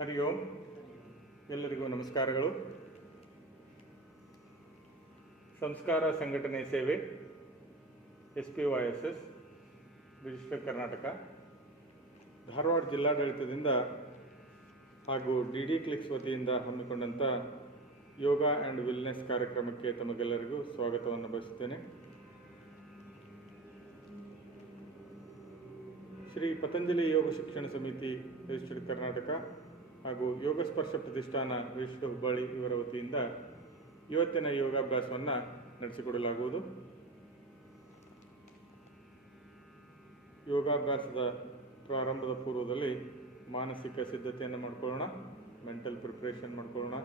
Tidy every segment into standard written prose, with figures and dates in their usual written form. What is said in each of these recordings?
ಹರಿ ಓಂ. ಎಲ್ಲರಿಗೂ ನಮಸ್ಕಾರಗಳು. ಸಂಸ್ಕಾರ ಸಂಘಟನೆ ಸೇವೆ SPYSS ರಿಜಿಸ್ಟರ್ ಕರ್ನಾಟಕ ಧಾರವಾಡ ಜಿಲ್ಲಾಡಳಿತದಿಂದ ಹಾಗೂ DD ಕ್ಲಿಕ್ಸ್ ವತಿಯಿಂದ ಹಮ್ಮಿಕೊಂಡಂಥ ಯೋಗ ಆ್ಯಂಡ್ ವೆಲ್ನೆಸ್ ಕಾರ್ಯಕ್ರಮಕ್ಕೆ ತಮಗೆಲ್ಲರಿಗೂ ಸ್ವಾಗತವನ್ನು ಬಯಸುತ್ತೇನೆ. ಶ್ರೀ ಪತಂಜಲಿ ಯೋಗ ಶಿಕ್ಷಣ ಸಮಿತಿ ರಿಜಿಸ್ಟರ್ಡ್ ಕರ್ನಾಟಕ ಹಾಗೂ ಯೋಗ ಸ್ಪರ್ಶ ಪ್ರತಿಷ್ಠಾನ ರಿಜಿಸ್ಟರ್ಡ್ ಹುಬ್ಬಳ್ಳಿ ಇವರ ವತಿಯಿಂದ ಇವತ್ತಿನ ಯೋಗಾಭ್ಯಾಸವನ್ನು ನಡೆಸಿಕೊಡಲಾಗುವುದು. ಯೋಗಾಭ್ಯಾಸದ ಪ್ರಾರಂಭದ ಪೂರ್ವದಲ್ಲಿ ಮಾನಸಿಕ ಸಿದ್ಧತೆಯನ್ನು ಮಾಡಿಕೊಳ್ಳೋಣ, ಮೆಂಟಲ್ ಪ್ರಿಪ್ರೇಷನ್ ಮಾಡಿಕೊಳ್ಳೋಣ.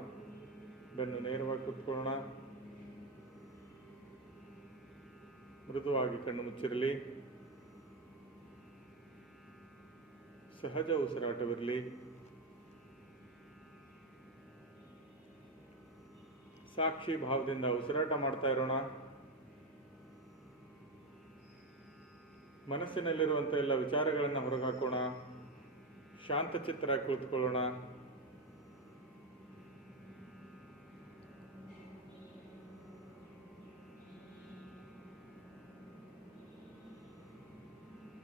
ಬೆನ್ನು ನೇರವಾಗಿ ಕೂತ್ಕೊಳ್ಳೋಣ. ಮೃದುವಾಗಿ ಕಣ್ಣು ಮುಚ್ಚಿರಲಿ. ಸಹಜ ಉಸಿರಾಟವಿರಲಿ. ಸಾಕ್ಷಿ ಭಾವದಿಂದ ಉಸಿರಾಟ ಮಾಡ್ತಾ ಇರೋಣ. ಮನಸ್ಸಿನಲ್ಲಿರುವಂಥ ಎಲ್ಲ ವಿಚಾರಗಳನ್ನು ಹೊರಗಾಕೋಣ. ಶಾಂತಚಿತ್ತರಾಗಿ ಕುಳಿತುಕೊಳ್ಳೋಣ.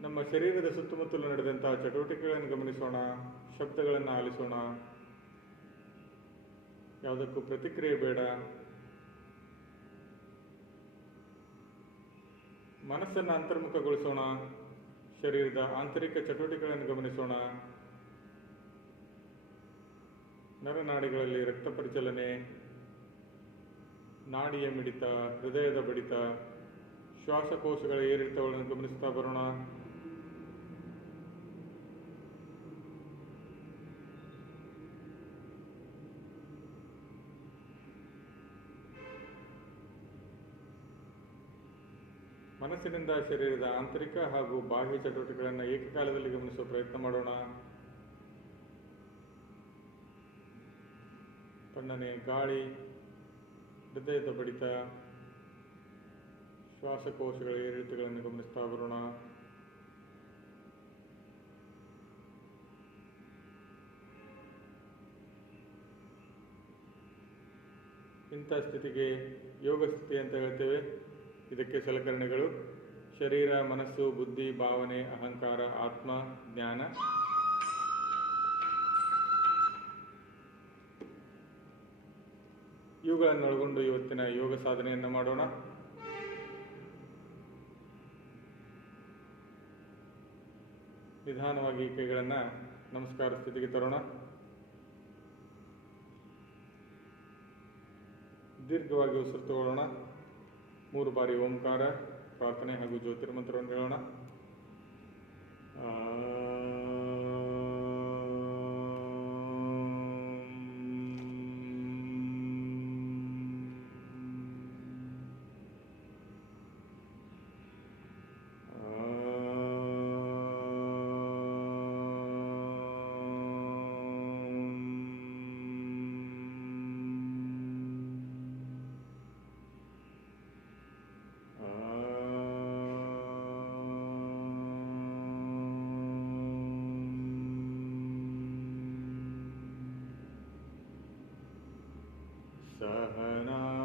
ನಮ್ಮ ಶರೀರದ ಸುತ್ತಮುತ್ತಲು ನಡೆದಂತಹ ಚಟುವಟಿಕೆಗಳನ್ನು ಗಮನಿಸೋಣ. ಶಬ್ದಗಳನ್ನು ಆಲಿಸೋಣ. ಯಾವುದಕ್ಕೂ ಪ್ರತಿಕ್ರಿಯೆ ಬೇಡ. ಮನಸ್ಸನ್ನು ಅಂತರ್ಮುಖಗೊಳಿಸೋಣ. ಶರೀರದ ಆಂತರಿಕ ಚಟುವಟಿಕೆಗಳನ್ನು ಗಮನಿಸೋಣ. ನರನಾಡಿಗಳಲ್ಲಿ ರಕ್ತ ಪರಿಚಲನೆ, ನಾಡಿಯ ಮಿಡಿತ, ಹೃದಯದ ಬಡಿತ, ಶ್ವಾಸಕೋಶಗಳ ಏರಿಳಿತಗಳನ್ನು ಗಮನಿಸ್ತಾ ಬರೋಣ. ಮನಸ್ಸಿನಿಂದ ಶರೀರದ ಆಂತರಿಕ ಹಾಗೂ ಬಾಹ್ಯ ಚಟುವಟಿಕೆಗಳನ್ನು ಏಕಕಾಲದಲ್ಲಿ ಗಮನಿಸುವ ಪ್ರಯತ್ನ ಮಾಡೋಣ. ತಣ್ಣನೆ ಗಾಳಿ, ಹೃದಯದ ಬಡಿತ, ಶ್ವಾಸಕೋಶಗಳ ಏರಿಳಿತಗಳನ್ನು ಗಮನಿಸ್ತಾ ಬರೋಣ. ಇಂಥ ಸ್ಥಿತಿಗೆ ಯೋಗ ಸ್ಥಿತಿ ಅಂತ ಹೇಳ್ತೇವೆ. ಇದಕ್ಕೆ ಸಲಕರಣೆಗಳು ಶರೀರ, ಮನಸ್ಸು, ಬುದ್ಧಿ, ಭಾವನೆ, ಅಹಂಕಾರ, ಆತ್ಮ, ಜ್ಞಾನ. ಇವುಗಳನ್ನು ಒಳಗೊಂಡು ಇವತ್ತಿನ ಯೋಗ ಸಾಧನೆಯನ್ನು ಮಾಡೋಣ. ನಿಧಾನವಾಗಿ ಕೈಗಳನ್ನು ನಮಸ್ಕಾರ ಸ್ಥಿತಿಗೆ ತರೋಣ. ದೀರ್ಘವಾಗಿ ಉಸಿರು ತಗೊಳ್ಳೋಣ. 3 ಬಾರಿ ಓಂಕಾರ, ಪ್ರಾರ್ಥನೆ ಹಾಗೂ ಜ್ಯೋತಿರ್ಮಂತ್ರವನ್ನು ಹೇಳೋಣ.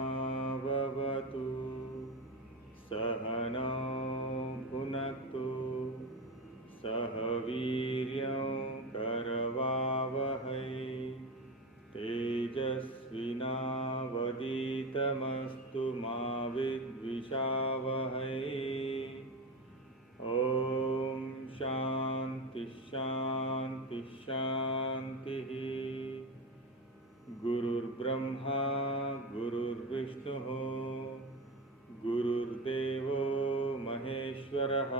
सहनावतु सहनौ भुनक्तु सह वीर्यं करवावहै तेजस्विनावधीतमस्तु मा विद्विषावहै. ॐ शान्ति शान्ति शान्तिः. गुरुर्ब्रह्मा गुरुर्विष्णुः गुरुर्देवो महेश्वरः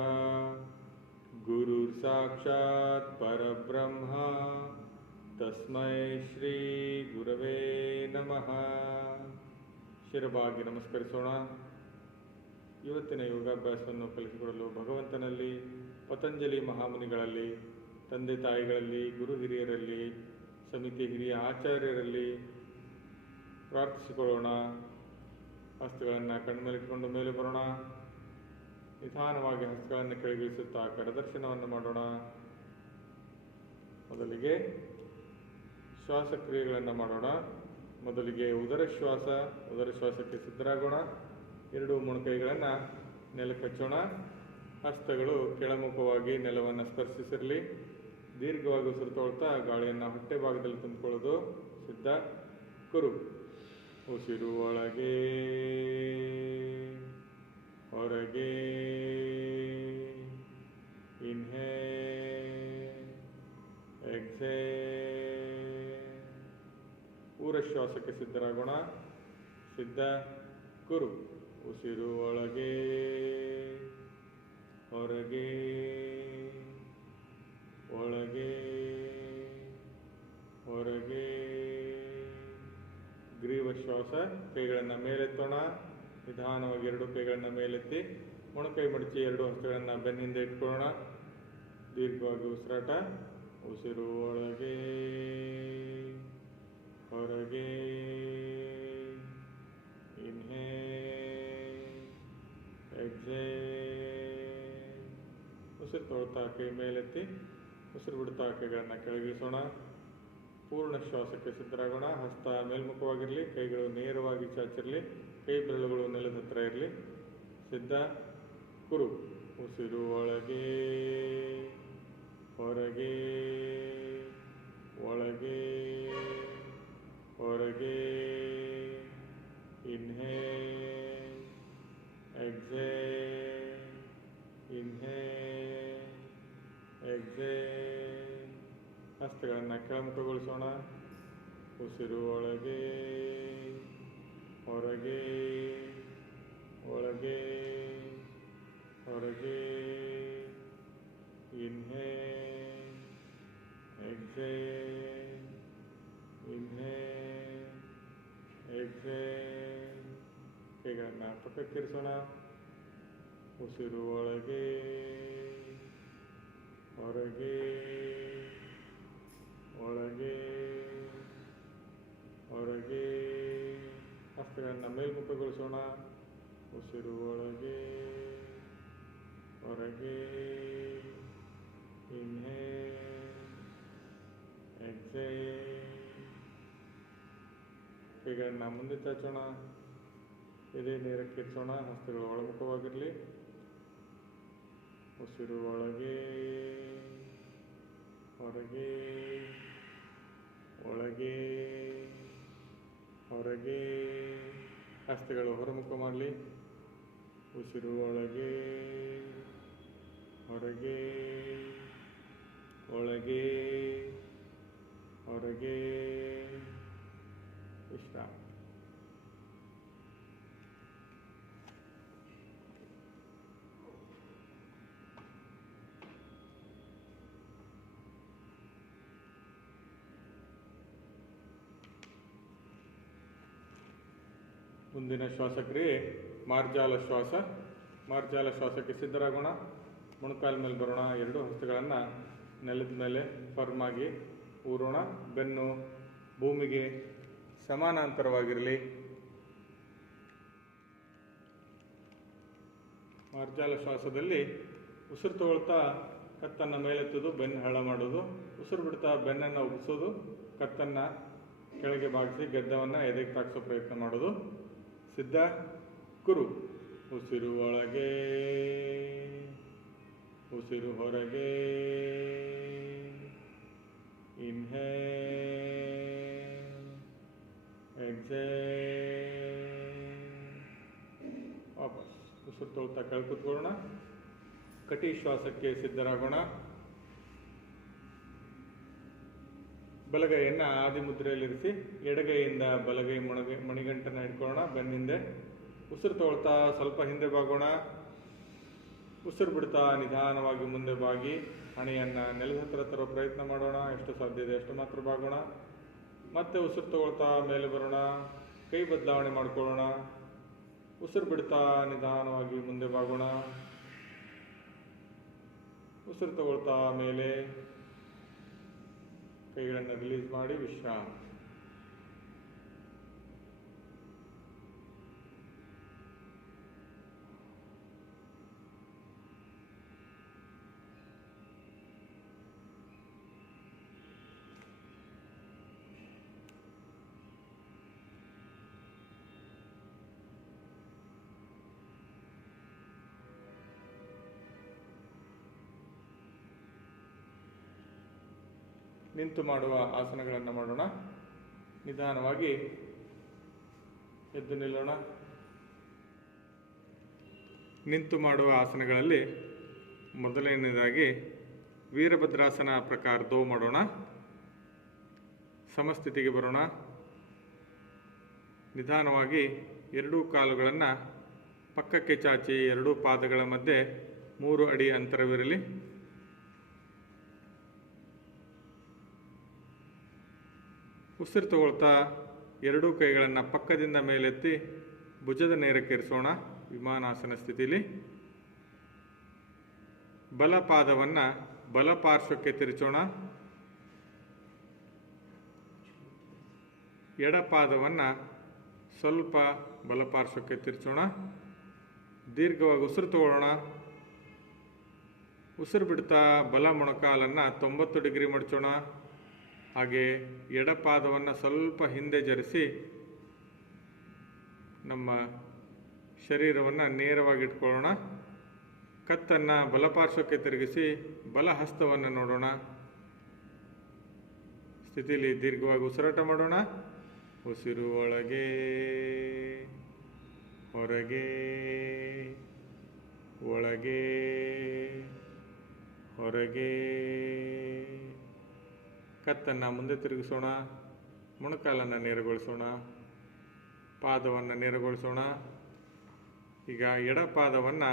गुरुर्साक्षात् परब्रह्म तस्मै ಶ್ರೀ ಗುರವೇ ನಮಃ. ಶಿರಬಾಗಿ ನಮಸ್ಕರಿಸೋಣ. ಇವತ್ತಿನ ಯೋಗಾಭ್ಯಾಸವನ್ನು ಕಲಿಸಿಕೊಡಲು ಭಗವಂತನಲ್ಲಿ, ಪತಂಜಲಿ ಮಹಾಮುನಿಗಳಲ್ಲಿ, ತಂದೆ ತಾಯಿಗಳಲ್ಲಿ, ಗುರು ಹಿರಿಯರಲ್ಲಿ, ಸಮಿತಿ ಹಿರಿಯ ಆಚಾರ್ಯರಲ್ಲಿ ಪ್ರಾರ್ಥಿಸಿಕೊಳ್ಳೋಣ. ಹಸ್ತಗಳನ್ನು ಕಣ್ಮೇಲಿಟ್ಟುಕೊಂಡು ಮೇಲೆ ಬರೋಣ. ನಿಧಾನವಾಗಿ ಹಸ್ತಗಳನ್ನು ಕೆಳಗಿಳಿಸುತ್ತಾ ಕರದರ್ಶನವನ್ನು ಮಾಡೋಣ. ಮೊದಲಿಗೆ ಶ್ವಾಸಕ್ರಿಯೆಗಳನ್ನು ಮಾಡೋಣ. ಮೊದಲಿಗೆ ಉದರ ಶ್ವಾಸಕ್ಕೆ ಸಿದ್ಧರಾಗೋಣ. ಎರಡು ಮೊಣಕೈಗಳನ್ನು ನೆಲಕ್ಕೆ ಹಚ್ಚೋಣ. ಹಸ್ತಗಳು ಕೆಳಮುಖವಾಗಿ ನೆಲವನ್ನು ಸ್ಪರ್ಶಿಸಿರಲಿ. ದೀರ್ಘವಾಗಿ ಉಸಿರುಕೊಳ್ತಾ ಗಾಳಿಯನ್ನು ಹೊಟ್ಟೆ ಭಾಗದಲ್ಲಿ ತುಂಬಿಕೊಳ್ಳೋದು. ಸಿದ್ಧ, ಕುರು. ಉಸಿರು ಒಳಗೆ, ಹೊರಗೆ. Inhale, exhale. ಪೂರ ಶ್ವಾಸಕ್ಕೆ ಸಿದ್ಧರಾಗೋಣ. ಸಿದ್ಧ, ಕುರು. ಉಸಿರು ಒಳಗೆ, ಹೊರಗೆ, ಒಳಗೆ, ಹೊರಗೆ. ಗ್ರೀವ ಶ್ವಾಸ. ಕೈಗಳನ್ನು ಮೇಲೆತ್ತೋಣ. ನಿಧಾನವಾಗಿ ಎರಡು ಕೈಗಳನ್ನು ಮೇಲೆತ್ತಿ ಮೊಣಕೈ ಮಡಚಿ ಎರಡು ಹಸ್ತಗಳನ್ನು ಬೆನ್ನಿಂದ ಇಟ್ಕೊಳ್ಳೋಣ. ದೀರ್ಘವಾಗಿ ಉಸಿರಾಟ. ಉಸಿರು ಒಳಗೆ, ಹೊರಗೆ. Inhale, exhale. ಉಸಿರು ತೊಳ್ತಾ ಕೈ ಮೇಲೆತ್ತಿ ಉಸಿರು ಬಿಡ್ತಾ ಕೈಗಳನ್ನು ಕೆಳಗಿಳಿಸೋಣ. ಪೂರ್ಣ ಶ್ವಾಸಕ್ಕೆ ಸಿದ್ಧರಾಗೋಣ. ಹಸ್ತ ಮೇಲ್ಮುಖವಾಗಿರಲಿ, ಕೈಗಳು ನೇರವಾಗಿ ಚಾಚಿರಲಿ, ಕೈ ಬೆರಳುಗಳು ನೆಲದ ಹತ್ರ ಇರಲಿ. ಸಿದ್ಧ, ಕುರು. ಉಸಿರು ಒಳಗೆ, ಹೊರಗೆ, ಒಳಗೆ, ಹೊರಗೆ. Inhale, exhale, inhale, exhale. ಹಸ್ತಗಳನ್ನು ಕೆಳಮುಖಗೊಳಿಸೋಣ. ಉಸಿರು ಒಳಗೆ, ಹೊರಗೆ, ಒಳಗೆ, ಹೊರಗೆ. Inhale, exhale, inhale, exhale. ಕೈಗಳನ್ನು ಪಕ್ಕಕ್ಕಿರಿಸೋಣ. ಉಸಿರು ಒಳಗೆ, ಹೊರಗೆ, ಒಳಗೆ, ಹೊರಗೆ. ಹಸ್ತಗಳನ್ನು ಮೇಲ್ಮುಖಗೊಳಿಸೋಣ. ಉಸಿರು ಒಳಗೆ, ಹೊರಗೆ. Inhale, exhale. ಕೈಗಳನ್ನು ಮುಂದೆ ಚಾಚೋಣ. ಎದೆ ನೇರಕ್ಕಿರಿಸೋಣ. ಹಸ್ತಗಳು ಒಳಮುಖವಾಗಿರಲಿ. ಉಸಿರು ಒಳಗೆ, ಹೊರಗೆ, ಒಳಗೆ, ಹೊರಗೆ. ಹಸ್ತಗಳು ಹೊರಮುಖ ಮಾಡಲಿ. ಉಸಿರು ಒಳಗೆ, ಹೊರಗೆ, ಒಳಗೆ, ಹೊರಗೆ. ವಿಶ್ರಾಮ. ಮುಂದಿನ ಶ್ವಾಸಕ್ರಿಯೆ ಮಾರ್ಜಾಲ ಶ್ವಾಸ. ಮಾರ್ಜಾಲ ಶ್ವಾಸಕ್ಕೆ ಸಿದ್ಧರಾಗೋಣ. ಮೊಣಕಾಲ ಮೇಲೆ ಬರೋಣ. ಎರಡು ಹಸ್ತಗಳನ್ನು ನೆಲದ ಮೇಲೆ ಫರ್ಮ್ ಆಗಿ ಊರೋಣ. ಬೆನ್ನು ಭೂಮಿಗೆ ಸಮಾನಾಂತರವಾಗಿರಲಿ. ಮಾರ್ಜಾಲ ಶ್ವಾಸದಲ್ಲಿ ಉಸಿರು ತಗೊಳ್ತಾ ಕತ್ತನ್ನು ಮೇಲೆತ್ತೋದು, ಬೆನ್ನು ಹಳ ಮಾಡೋದು. ಉಸಿರು ಬಿಡ್ತಾ ಬೆನ್ನನ್ನು ಉಬ್ಬಿಸೋದು, ಕತ್ತನ್ನು ಕೆಳಗೆ ಬಾಗಿಸಿ ಗದ್ದವನ್ನು ಎದೆಗೆ ತಾಗಿಸೋ ಪ್ರಯತ್ನ ಮಾಡೋದು. ಸಿದ್ಧ, ಕುರು. ಉಸಿರು ಒಳಗೆ, ಉಸಿರು ಹೊರಗೆ. Inhale, exhale. ವಾಪಸ್ ಉಸಿರು ತೊಳ್ತಾ ಕೆಳಗೆ ಕೂತ್ಕೊಳ್ಳೋಣ. ಕಟಿ ಶ್ವಾಸಕ್ಕೆ ಸಿದ್ಧರಾಗೋಣ. ಬಲಗೈಯನ್ನು ಆದಿಮುದ್ರೆಯಲ್ಲಿರಿಸಿ ಎಡಗೈಯಿಂದ ಬಲಗೈ ಮಣಿಗಂಟನ್ನು ಹಿಡ್ಕೊಳ್ಳೋಣ. ಬೆನ್ನಿಂದೆ ಉಸಿರು ತಗೊಳ್ತಾ ಸ್ವಲ್ಪ ಹಿಂದೆ ಬಾಗೋಣ. ಉಸಿರು ಬಿಡ್ತಾ ನಿಧಾನವಾಗಿ ಮುಂದೆ ಬಾಗಿ ಹಣೆಯನ್ನು ನೆಲದ ಹತ್ರ ತರೋ ಪ್ರಯತ್ನ ಮಾಡೋಣ. ಎಷ್ಟು ಸಾಧ್ಯ ಇದೆ ಅಷ್ಟು ಮಾತ್ರ ಬಾಗೋಣ. ಮತ್ತೆ ಉಸಿರು ತಗೊಳ್ತಾ ಮೇಲೆ ಬರೋಣ. ಕೈ ಬದಲಾವಣೆ ಮಾಡ್ಕೊಳ್ಳೋಣ. ಉಸಿರು ಬಿಡ್ತಾ ನಿಧಾನವಾಗಿ ಮುಂದೆ ಬಾಗೋಣ. ಉಸಿರು ತಗೊಳ್ತಾ ಮೇಲೆ ಕೈಗಳನ್ನು ರಿಲೀಸ್ ಮಾಡಿ ವಿಶ್ರಾಮ. ನಿಂತು ಮಾಡುವ ಆಸನಗಳನ್ನು ಮಾಡೋಣ. ನಿಧಾನವಾಗಿ ಎದ್ದು ನಿಲ್ಲೋಣ. ನಿಂತು ಮಾಡುವ ಆಸನಗಳಲ್ಲಿ ಮೊದಲನೆಯದಾಗಿ ವೀರಭದ್ರಾಸನ ಪ್ರಕಾರ 2 ಮಾಡೋಣ. ಸಮಸ್ಥಿತಿಗೆ ಬರೋಣ. ನಿಧಾನವಾಗಿ ಎರಡೂ ಕಾಲುಗಳನ್ನು ಪಕ್ಕಕ್ಕೆ ಚಾಚಿ ಎರಡೂ ಪಾದಗಳ ಮಧ್ಯೆ 3 ಅಡಿ ಅಂತರವಿರಲಿ. ಉಸಿರು ತಗೊಳ್ತಾ ಎರಡೂ ಕೈಗಳನ್ನು ಪಕ್ಕದಿಂದ ಮೇಲೆತ್ತಿ ಭುಜದ ನೇರಕ್ಕೇರಿಸೋಣ. ವಿಮಾನಾಸನ ಸ್ಥಿತಿಲಿ ಬಲ ಪಾದವನ್ನು ಬಲ ಪಾರ್ಶ್ವಕ್ಕೆ ತಿರುಚೋಣ. ಎಡ ಪಾದವನ್ನು ಸ್ವಲ್ಪ ಬಲ ಪಾರ್ಶ್ವಕ್ಕೆ ತಿರುಚೋಣ. ದೀರ್ಘವಾಗಿ ಉಸಿರು ತಗೊಳ್ಳೋಣ. ಉಸಿರು ಬಿಡ್ತಾ ಬಲ ಮೊಣಕಾಲನ್ನು 90 ಡಿಗ್ರಿ ಮಡಚೋಣ. ಹಾಗೆ ಎಡಪಾದವನ್ನು ಸ್ವಲ್ಪ ಹಿಂದೆ ಜರಿಸಿ ನಮ್ಮ ಶರೀರವನ್ನು ನೇರವಾಗಿ ಇಟ್ಕೊಳ್ಳೋಣ. ಕತ್ತನ್ನು ಬಲಪಾರ್ಶ್ವಕ್ಕೆ ತಿರುಗಿಸಿ ಬಲ ಹಸ್ತವನ್ನು ನೋಡೋಣ. ಸ್ಥಿತಿಲಿ ದೀರ್ಘವಾಗಿ ಉಸಿರಾಟ ಮಾಡೋಣ. ಉಸಿರು ಒಳಗೆ ಹೊರಗೆ ಒಳಗೆ ಹೊರಗೆ. ಕತ್ತನ್ನು ಮುಂದೆ ತಿರುಗಿಸೋಣ. ಮೊಣಕಾಲನ್ನು ನೇರಗೊಳಿಸೋಣ. ಪಾದವನ್ನು ನೇರಗೊಳಿಸೋಣ. ಈಗ ಎಡಪಾದವನ್ನು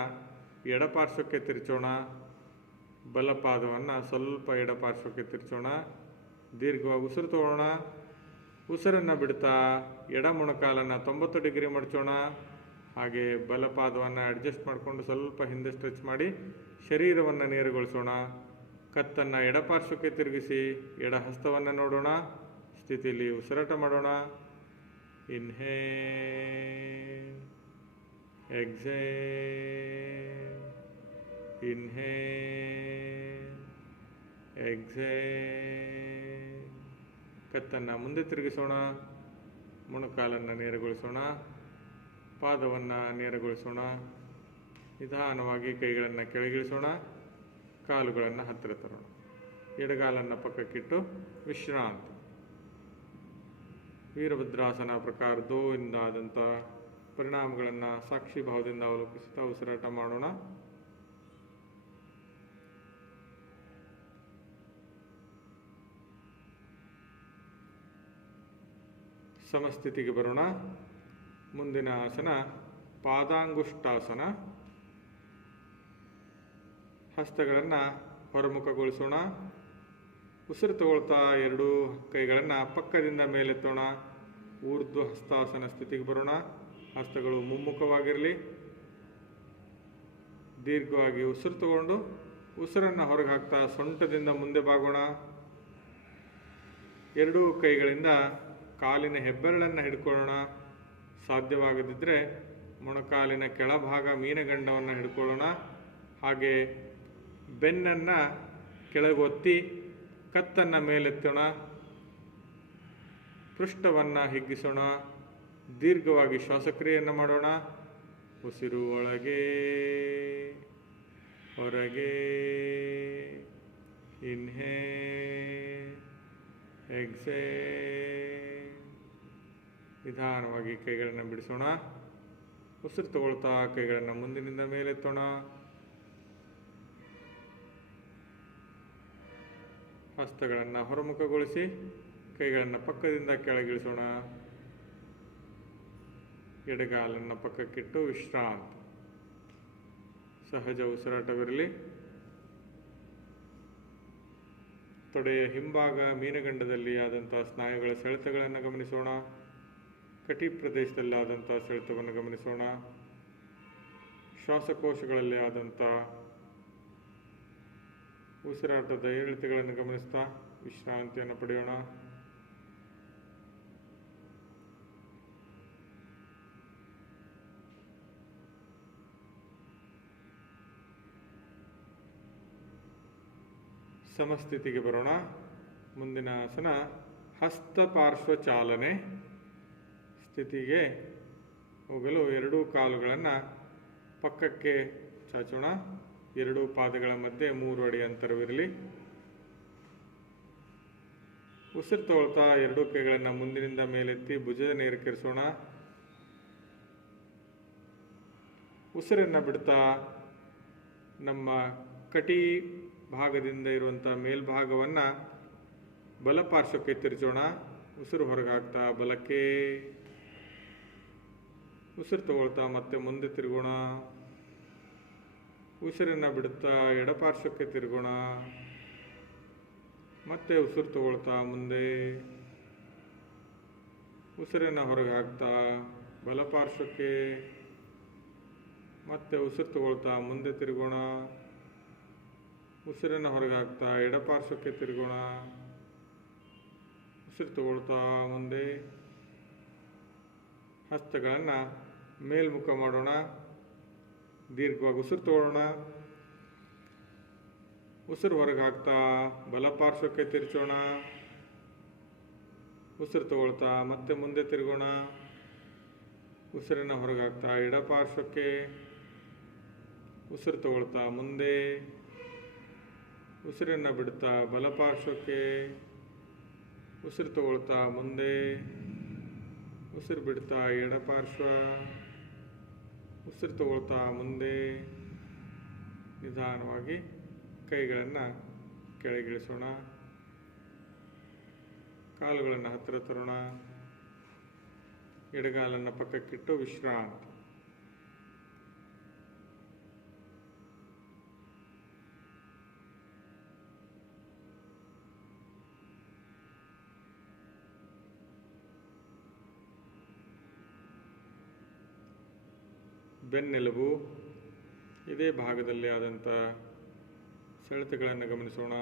ಎಡಪಾರ್ಶ್ವಕ್ಕೆ ತಿರುಚೋಣ. ಬಲಪಾದವನ್ನು ಸ್ವಲ್ಪ ಎಡಪಾರ್ಶ್ವಕ್ಕೆ ತಿರುಚೋಣ. ದೀರ್ಘವಾಗಿ ಉಸಿರು ತಗೊಳ್ಳೋಣ. ಉಸಿರನ್ನು ಬಿಡ್ತಾ ಎಡ ಮೊಣಕಾಲನ್ನು 90 ಡಿಗ್ರಿ ಮಡಚೋಣ. ಹಾಗೆ ಬಲಪಾದವನ್ನು ಅಡ್ಜಸ್ಟ್ ಮಾಡಿಕೊಂಡು ಸ್ವಲ್ಪ ಹಿಂದೆ ಸ್ಟ್ರೆಚ್ ಮಾಡಿ ಶರೀರವನ್ನು ನೇರಗೊಳಿಸೋಣ. ಕತ್ತನ್ನು ಎಡಪಾರ್ಶ್ವಕ್ಕೆ ತಿರುಗಿಸಿ ಎಡ ಹಸ್ತವನ್ನು ನೋಡೋಣ. ಸ್ಥಿತಿಯಲ್ಲಿ ಉಸಿರಾಟ ಮಾಡೋಣ. Inhale exhale inhale exhale. ಕತ್ತನ್ನು ಮುಂದೆ ತಿರುಗಿಸೋಣ. ಮೊಣಕಾಲನ್ನು ನೇರಗೊಳಿಸೋಣ. ಪಾದವನ್ನು ನೇರಗೊಳಿಸೋಣ. ನಿಧಾನವಾಗಿ ಕೈಗಳನ್ನು ಕೆಳಗಿಳಿಸೋಣ. ಕಾಲುಗಳನ್ನು ಹತ್ತಿರ ತರೋಣ. ಎಡಗಾಲನ್ನು ಪಕ್ಕಕ್ಕಿಟ್ಟು ವಿಶ್ರಾಂತಿ. ವೀರಭದ್ರಾಸನ ಪ್ರಕಾರ 2 ಇಂದ ಆದಂಥ ಪರಿಣಾಮಗಳನ್ನು ಸಾಕ್ಷಿ ಭಾವದಿಂದ ಅವಲೋಕಿಸುತ್ತಾ ಉಸಿರಾಟ ಮಾಡೋಣ. ಸಮಸ್ಥಿತಿಗೆ ಬರೋಣ. ಮುಂದಿನ ಆಸನ ಪಾದಾಂಗುಷ್ಟಾಸನ. ಹಸ್ತಗಳನ್ನು ಹೊರಮುಖಗೊಳಿಸೋಣ. ಉಸಿರು ತಗೊಳ್ತಾ ಎರಡೂ ಕೈಗಳನ್ನು ಪಕ್ಕದಿಂದ ಮೇಲೆತ್ತೋಣ. ಊರ್ಧ್ವ ಹಸ್ತಾಸನ ಸ್ಥಿತಿಗೆ ಬರೋಣ. ಹಸ್ತಗಳು ಮುಮ್ಮುಖವಾಗಿರಲಿ. ದೀರ್ಘವಾಗಿ ಉಸಿರು ತಗೊಂಡು ಉಸಿರನ್ನು ಹೊರಗೆ ಹಾಕ್ತಾ ಸೊಂಟದಿಂದ ಮುಂದೆ ಬಾಗೋಣ. ಎರಡೂ ಕೈಗಳಿಂದ ಕಾಲಿನ ಹೆಬ್ಬೆರಳನ್ನು ಹಿಡ್ಕೊಳ್ಳೋಣ. ಸಾಧ್ಯವಾಗದಿದ್ದರೆ ಮೊಣಕಾಲಿನ ಕೆಳಭಾಗ ಮೀನಗಂಡವನ್ನು ಹಿಡ್ಕೊಳ್ಳೋಣ. ಹಾಗೆ ಬೆನ್ನನ್ನು ಕೆಳಗೊತ್ತಿ ಕತ್ತನ್ನು ಮೇಲೆತ್ತೋಣ. ಪೃಷ್ಠವನ್ನು ಹಿಗ್ಗಿಸೋಣ. ದೀರ್ಘವಾಗಿ ಶ್ವಾಸಕ್ರಿಯೆಯನ್ನು ಮಾಡೋಣ. ಉಸಿರು ಒಳಗೆ ಹೊರಗೆ. Inhale exhale. ನಿಧಾನವಾಗಿ ಕೈಗಳನ್ನು ಬಿಡಿಸೋಣ. ಉಸಿರು ತಗೊಳ್ತಾ ಕೈಗಳನ್ನು ಮುಂದಿನಿಂದ ಮೇಲೆತ್ತೋಣ. ಹಸ್ತಗಳನ್ನು ಹೊರಮುಖಗೊಳಿಸಿ ಕೈಗಳನ್ನು ಪಕ್ಕದಿಂದ ಕೆಳಗಿಳಿಸೋಣ. ಎಡಗಾಲನ್ನು ಪಕ್ಕಕ್ಕಿಟ್ಟು ವಿಶ್ರಾಂತಿ. ಸಹಜ ಉಸಿರಾಟವಿರಲಿ. ತೊಡೆಯ ಹಿಂಭಾಗ ಮೀನಗಂಡದಲ್ಲಿ ಆದಂಥ ಸ್ನಾಯುಗಳ ಸೆಳೆತಗಳನ್ನು ಗಮನಿಸೋಣ. ಕಟಿ ಪ್ರದೇಶದಲ್ಲಿ ಆದಂಥ ಸೆಳೆತವನ್ನು ಗಮನಿಸೋಣ. ಶ್ವಾಸಕೋಶಗಳಲ್ಲಿ ಆದಂಥ ಉಸಿರಾಟದ ಏರಿಳಿತಗಳನ್ನು ಗಮನಿಸ್ತಾ ವಿಶ್ರಾಂತಿಯನ್ನು ಪಡೆಯೋಣ. ಸಮಸ್ಥಿತಿಗೆ ಬರೋಣ. ಮುಂದಿನ ಆಸನ ಹಸ್ತಪಾರ್ಶ್ವ ಚಾಲನೆ ಸ್ಥಿತಿಗೆ ಹೋಗಲು ಎರಡೂ ಕಾಲುಗಳನ್ನು ಪಕ್ಕಕ್ಕೆ ಚಾಚೋಣ. ಎರಡೂ ಪಾದಗಳ ಮಧ್ಯೆ 3 ಅಡಿ ಅಂತರವಿರಲಿ. ಉಸಿರು ತಗೊಳ್ತಾ ಎರಡೂ ಕೈಗಳನ್ನು ಮುಂದಿನಿಂದ ಮೇಲೆತ್ತಿ ಭುಜದ ನೇರಕ್ಕೇರಿಸೋಣ. ಉಸಿರನ್ನು ಬಿಡ್ತಾ ನಮ್ಮ ಕಟಿ ಭಾಗದಿಂದ ಇರುವಂಥ ಮೇಲ್ಭಾಗವನ್ನು ಬಲಪಾರ್ಶ್ವಕ್ಕೆ ತಿರುಚೋಣ. ಉಸಿರು ಹೊರಗೆ ಹಾಕ್ತಾ ಬಲಕ್ಕೆ. ಉಸಿರು ತಗೊಳ್ತಾ ಮತ್ತೆ ಮುಂದೆ ತಿರುಗೋಣ. ಉಸಿರನ್ನು ಬಿಡುತ್ತಾ ಎಡಪಾರ್ಶ್ವಕ್ಕೆ ತಿರುಗೋಣ. ಮತ್ತೆ ಉಸಿರು ತಗೊಳ್ತಾ ಮುಂದೆ. ಉಸಿರನ್ನು ಹೊರಗೆ ಹಾಕ್ತಾ ಬಲಪಾರ್ಶ್ವಕ್ಕೆ. ಮತ್ತೆ ಉಸಿರು ತಗೊಳ್ತಾ ಮುಂದೆ ತಿರುಗೋಣ. ಉಸಿರನ್ನು ಹೊರಗೆ ಹಾಕ್ತಾ ಎಡಪಾರ್ಶ್ವಕ್ಕೆ ತಿರುಗೋಣ. ಉಸಿರು ತಗೊಳ್ತಾ ಮುಂದೆ. ಹಸ್ತಗಳನ್ನು ಮೇಲ್ಮುಖ ಮಾಡೋಣ. ದೀರ್ಘವಾಗಿ ಉಸಿರು ತಗೊಳ್ಳೋಣ. ಉಸಿರು ಹೊರಗೆ ಹಾಕ್ತಾ ಬಲಪಾರ್ಶ್ವಕ್ಕೆ ತಿರುಚೋಣ. ಉಸಿರು ತಗೊಳ್ತಾ ಮತ್ತೆ ಮುಂದೆ ತಿರುಗೋಣ. ಉಸಿರನ್ನು ಹೊರಗೆ ಹಾಕ್ತಾ ಎಡಪಾರ್ಶ್ವಕ್ಕೆ. ಉಸಿರು ತಗೊಳ್ತಾ ಮುಂದೆ. ಉಸಿರನ್ನು ಬಿಡ್ತಾ ಬಲಪಾರ್ಶ್ವಕ್ಕೆ. ಉಸಿರು ತಗೊಳ್ತಾ ಮುಂದೆ. ಉಸಿರು ಬಿಡ್ತಾ ಎಡಪಾರ್ಶ್ವ. ಉಸಿರು ತಗೊಳ್ತಾ ಮುಂದೆ. ನಿಧಾನವಾಗಿ ಕೈಗಳನ್ನು ಕೆಳಗಿಳಿಸೋಣ. ಕಾಲುಗಳನ್ನು ಹತ್ತಿರ ತರೋಣ. ಎಡಗಾಲನ್ನು ಪಕ್ಕಕ್ಕಿಟ್ಟು ವಿಶ್ರಾಂತಿ. ಬೆನ್ನೆಲುಬು ಇದೇ ಭಾಗದಲ್ಲಿ ಆದಂಥ ಸೆಳೆತಗಳನ್ನು ಗಮನಿಸೋಣ.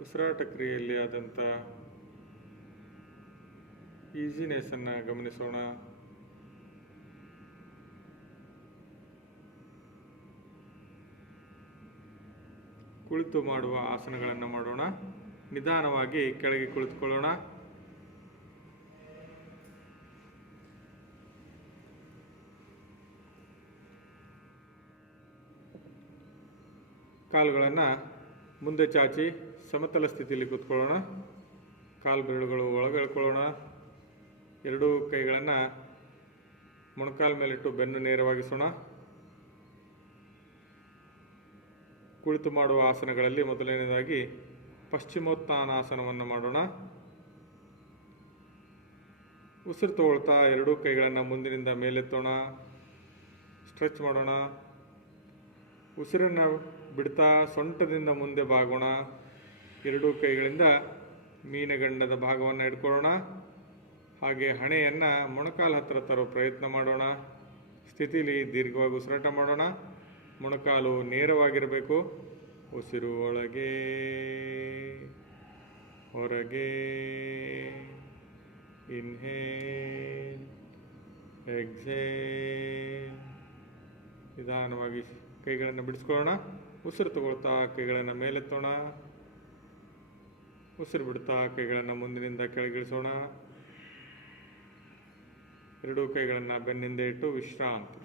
ಉಸಿರಾಟ ಕ್ರಿಯೆಯಲ್ಲಿ ಆದಂಥ ಈಸಿನೆಸ್ಸನ್ನು ಗಮನಿಸೋಣ. ಕುಳಿತು ಮಾಡುವ ಆಸನಗಳನ್ನು ಮಾಡೋಣ. ನಿಧಾನವಾಗಿ ಕೆಳಗೆ ಕುಳಿತುಕೊಳ್ಳೋಣ. ಕಾಲುಗಳನ್ನು ಮುಂದೆ ಚಾಚಿ ಸಮತಲ ಸ್ಥಿತಿಯಲ್ಲಿ ಕೂತ್ಕೊಳ್ಳೋಣ. ಕಾಲು ಬೆರಳುಗಳು ಒಳಗೆ ಎಳ್ಕೊಳ್ಳೋಣ. ಎರಡೂ ಕೈಗಳನ್ನು ಮೊಣಕಾಲ ಮೇಲಿಟ್ಟು ಬೆನ್ನು ನೇರವಾಗಿಸೋಣ. ಕುಳಿತು ಮಾಡುವ ಆಸನಗಳಲ್ಲಿ ಮೊದಲನೇದಾಗಿ ಪಶ್ಚಿಮೋತ್ಥಾನಾಸನವನ್ನು ಮಾಡೋಣ. ಉಸಿರು ತಗೊಳ್ತಾ ಎರಡೂ ಕೈಗಳನ್ನು ಮುಂದಿನಿಂದ ಮೇಲೆತ್ತೋಣ. ಸ್ಟ್ರೆಚ್ ಮಾಡೋಣ. ಉಸಿರನ್ನು ಬಿಡ್ತಾ ಸೊಂಟದಿಂದ ಮುಂದೆ ಬಾಗೋಣ. ಎರಡೂ ಕೈಗಳಿಂದ ಮೀನಗಂಡದ ಭಾಗವನ್ನು ಹಿಡ್ಕೊಳ್ಳೋಣ. ಹಾಗೆ ಹಣೆಯನ್ನು ಮೊಣಕಾಲ ಹತ್ತಿರ ತರೋ ಪ್ರಯತ್ನ ಮಾಡೋಣ. ಸ್ಥಿತಿಲಿ ದೀರ್ಘವಾಗಿ ಉಸಿರಾಟ ಮಾಡೋಣ. ಮೊಣಕಾಲು ನೇರವಾಗಿರಬೇಕು. ಉಸಿರು ಒಳಗೆ ಹೊರಗೆ. Inhale exhale. ನಿಧಾನವಾಗಿ ಕೈಗಳನ್ನು ಬಿಡಿಸ್ಕೊಳ್ಳೋಣ. ಉಸಿರು ತಗೊಳ್ತಾ ಕೈಗಳನ್ನು ಮೇಲೆತ್ತೋಣ. ಉಸಿರು ಬಿಡ್ತಾ ಕೈಗಳನ್ನು ಮುಂದಿನಿಂದ ಕೆಳಗಿಳಿಸೋಣ. ಎರಡೂ ಕೈಗಳನ್ನು ಬೆನ್ನಿಂದ ಇಟ್ಟು ವಿಶ್ರಾಂತಿ.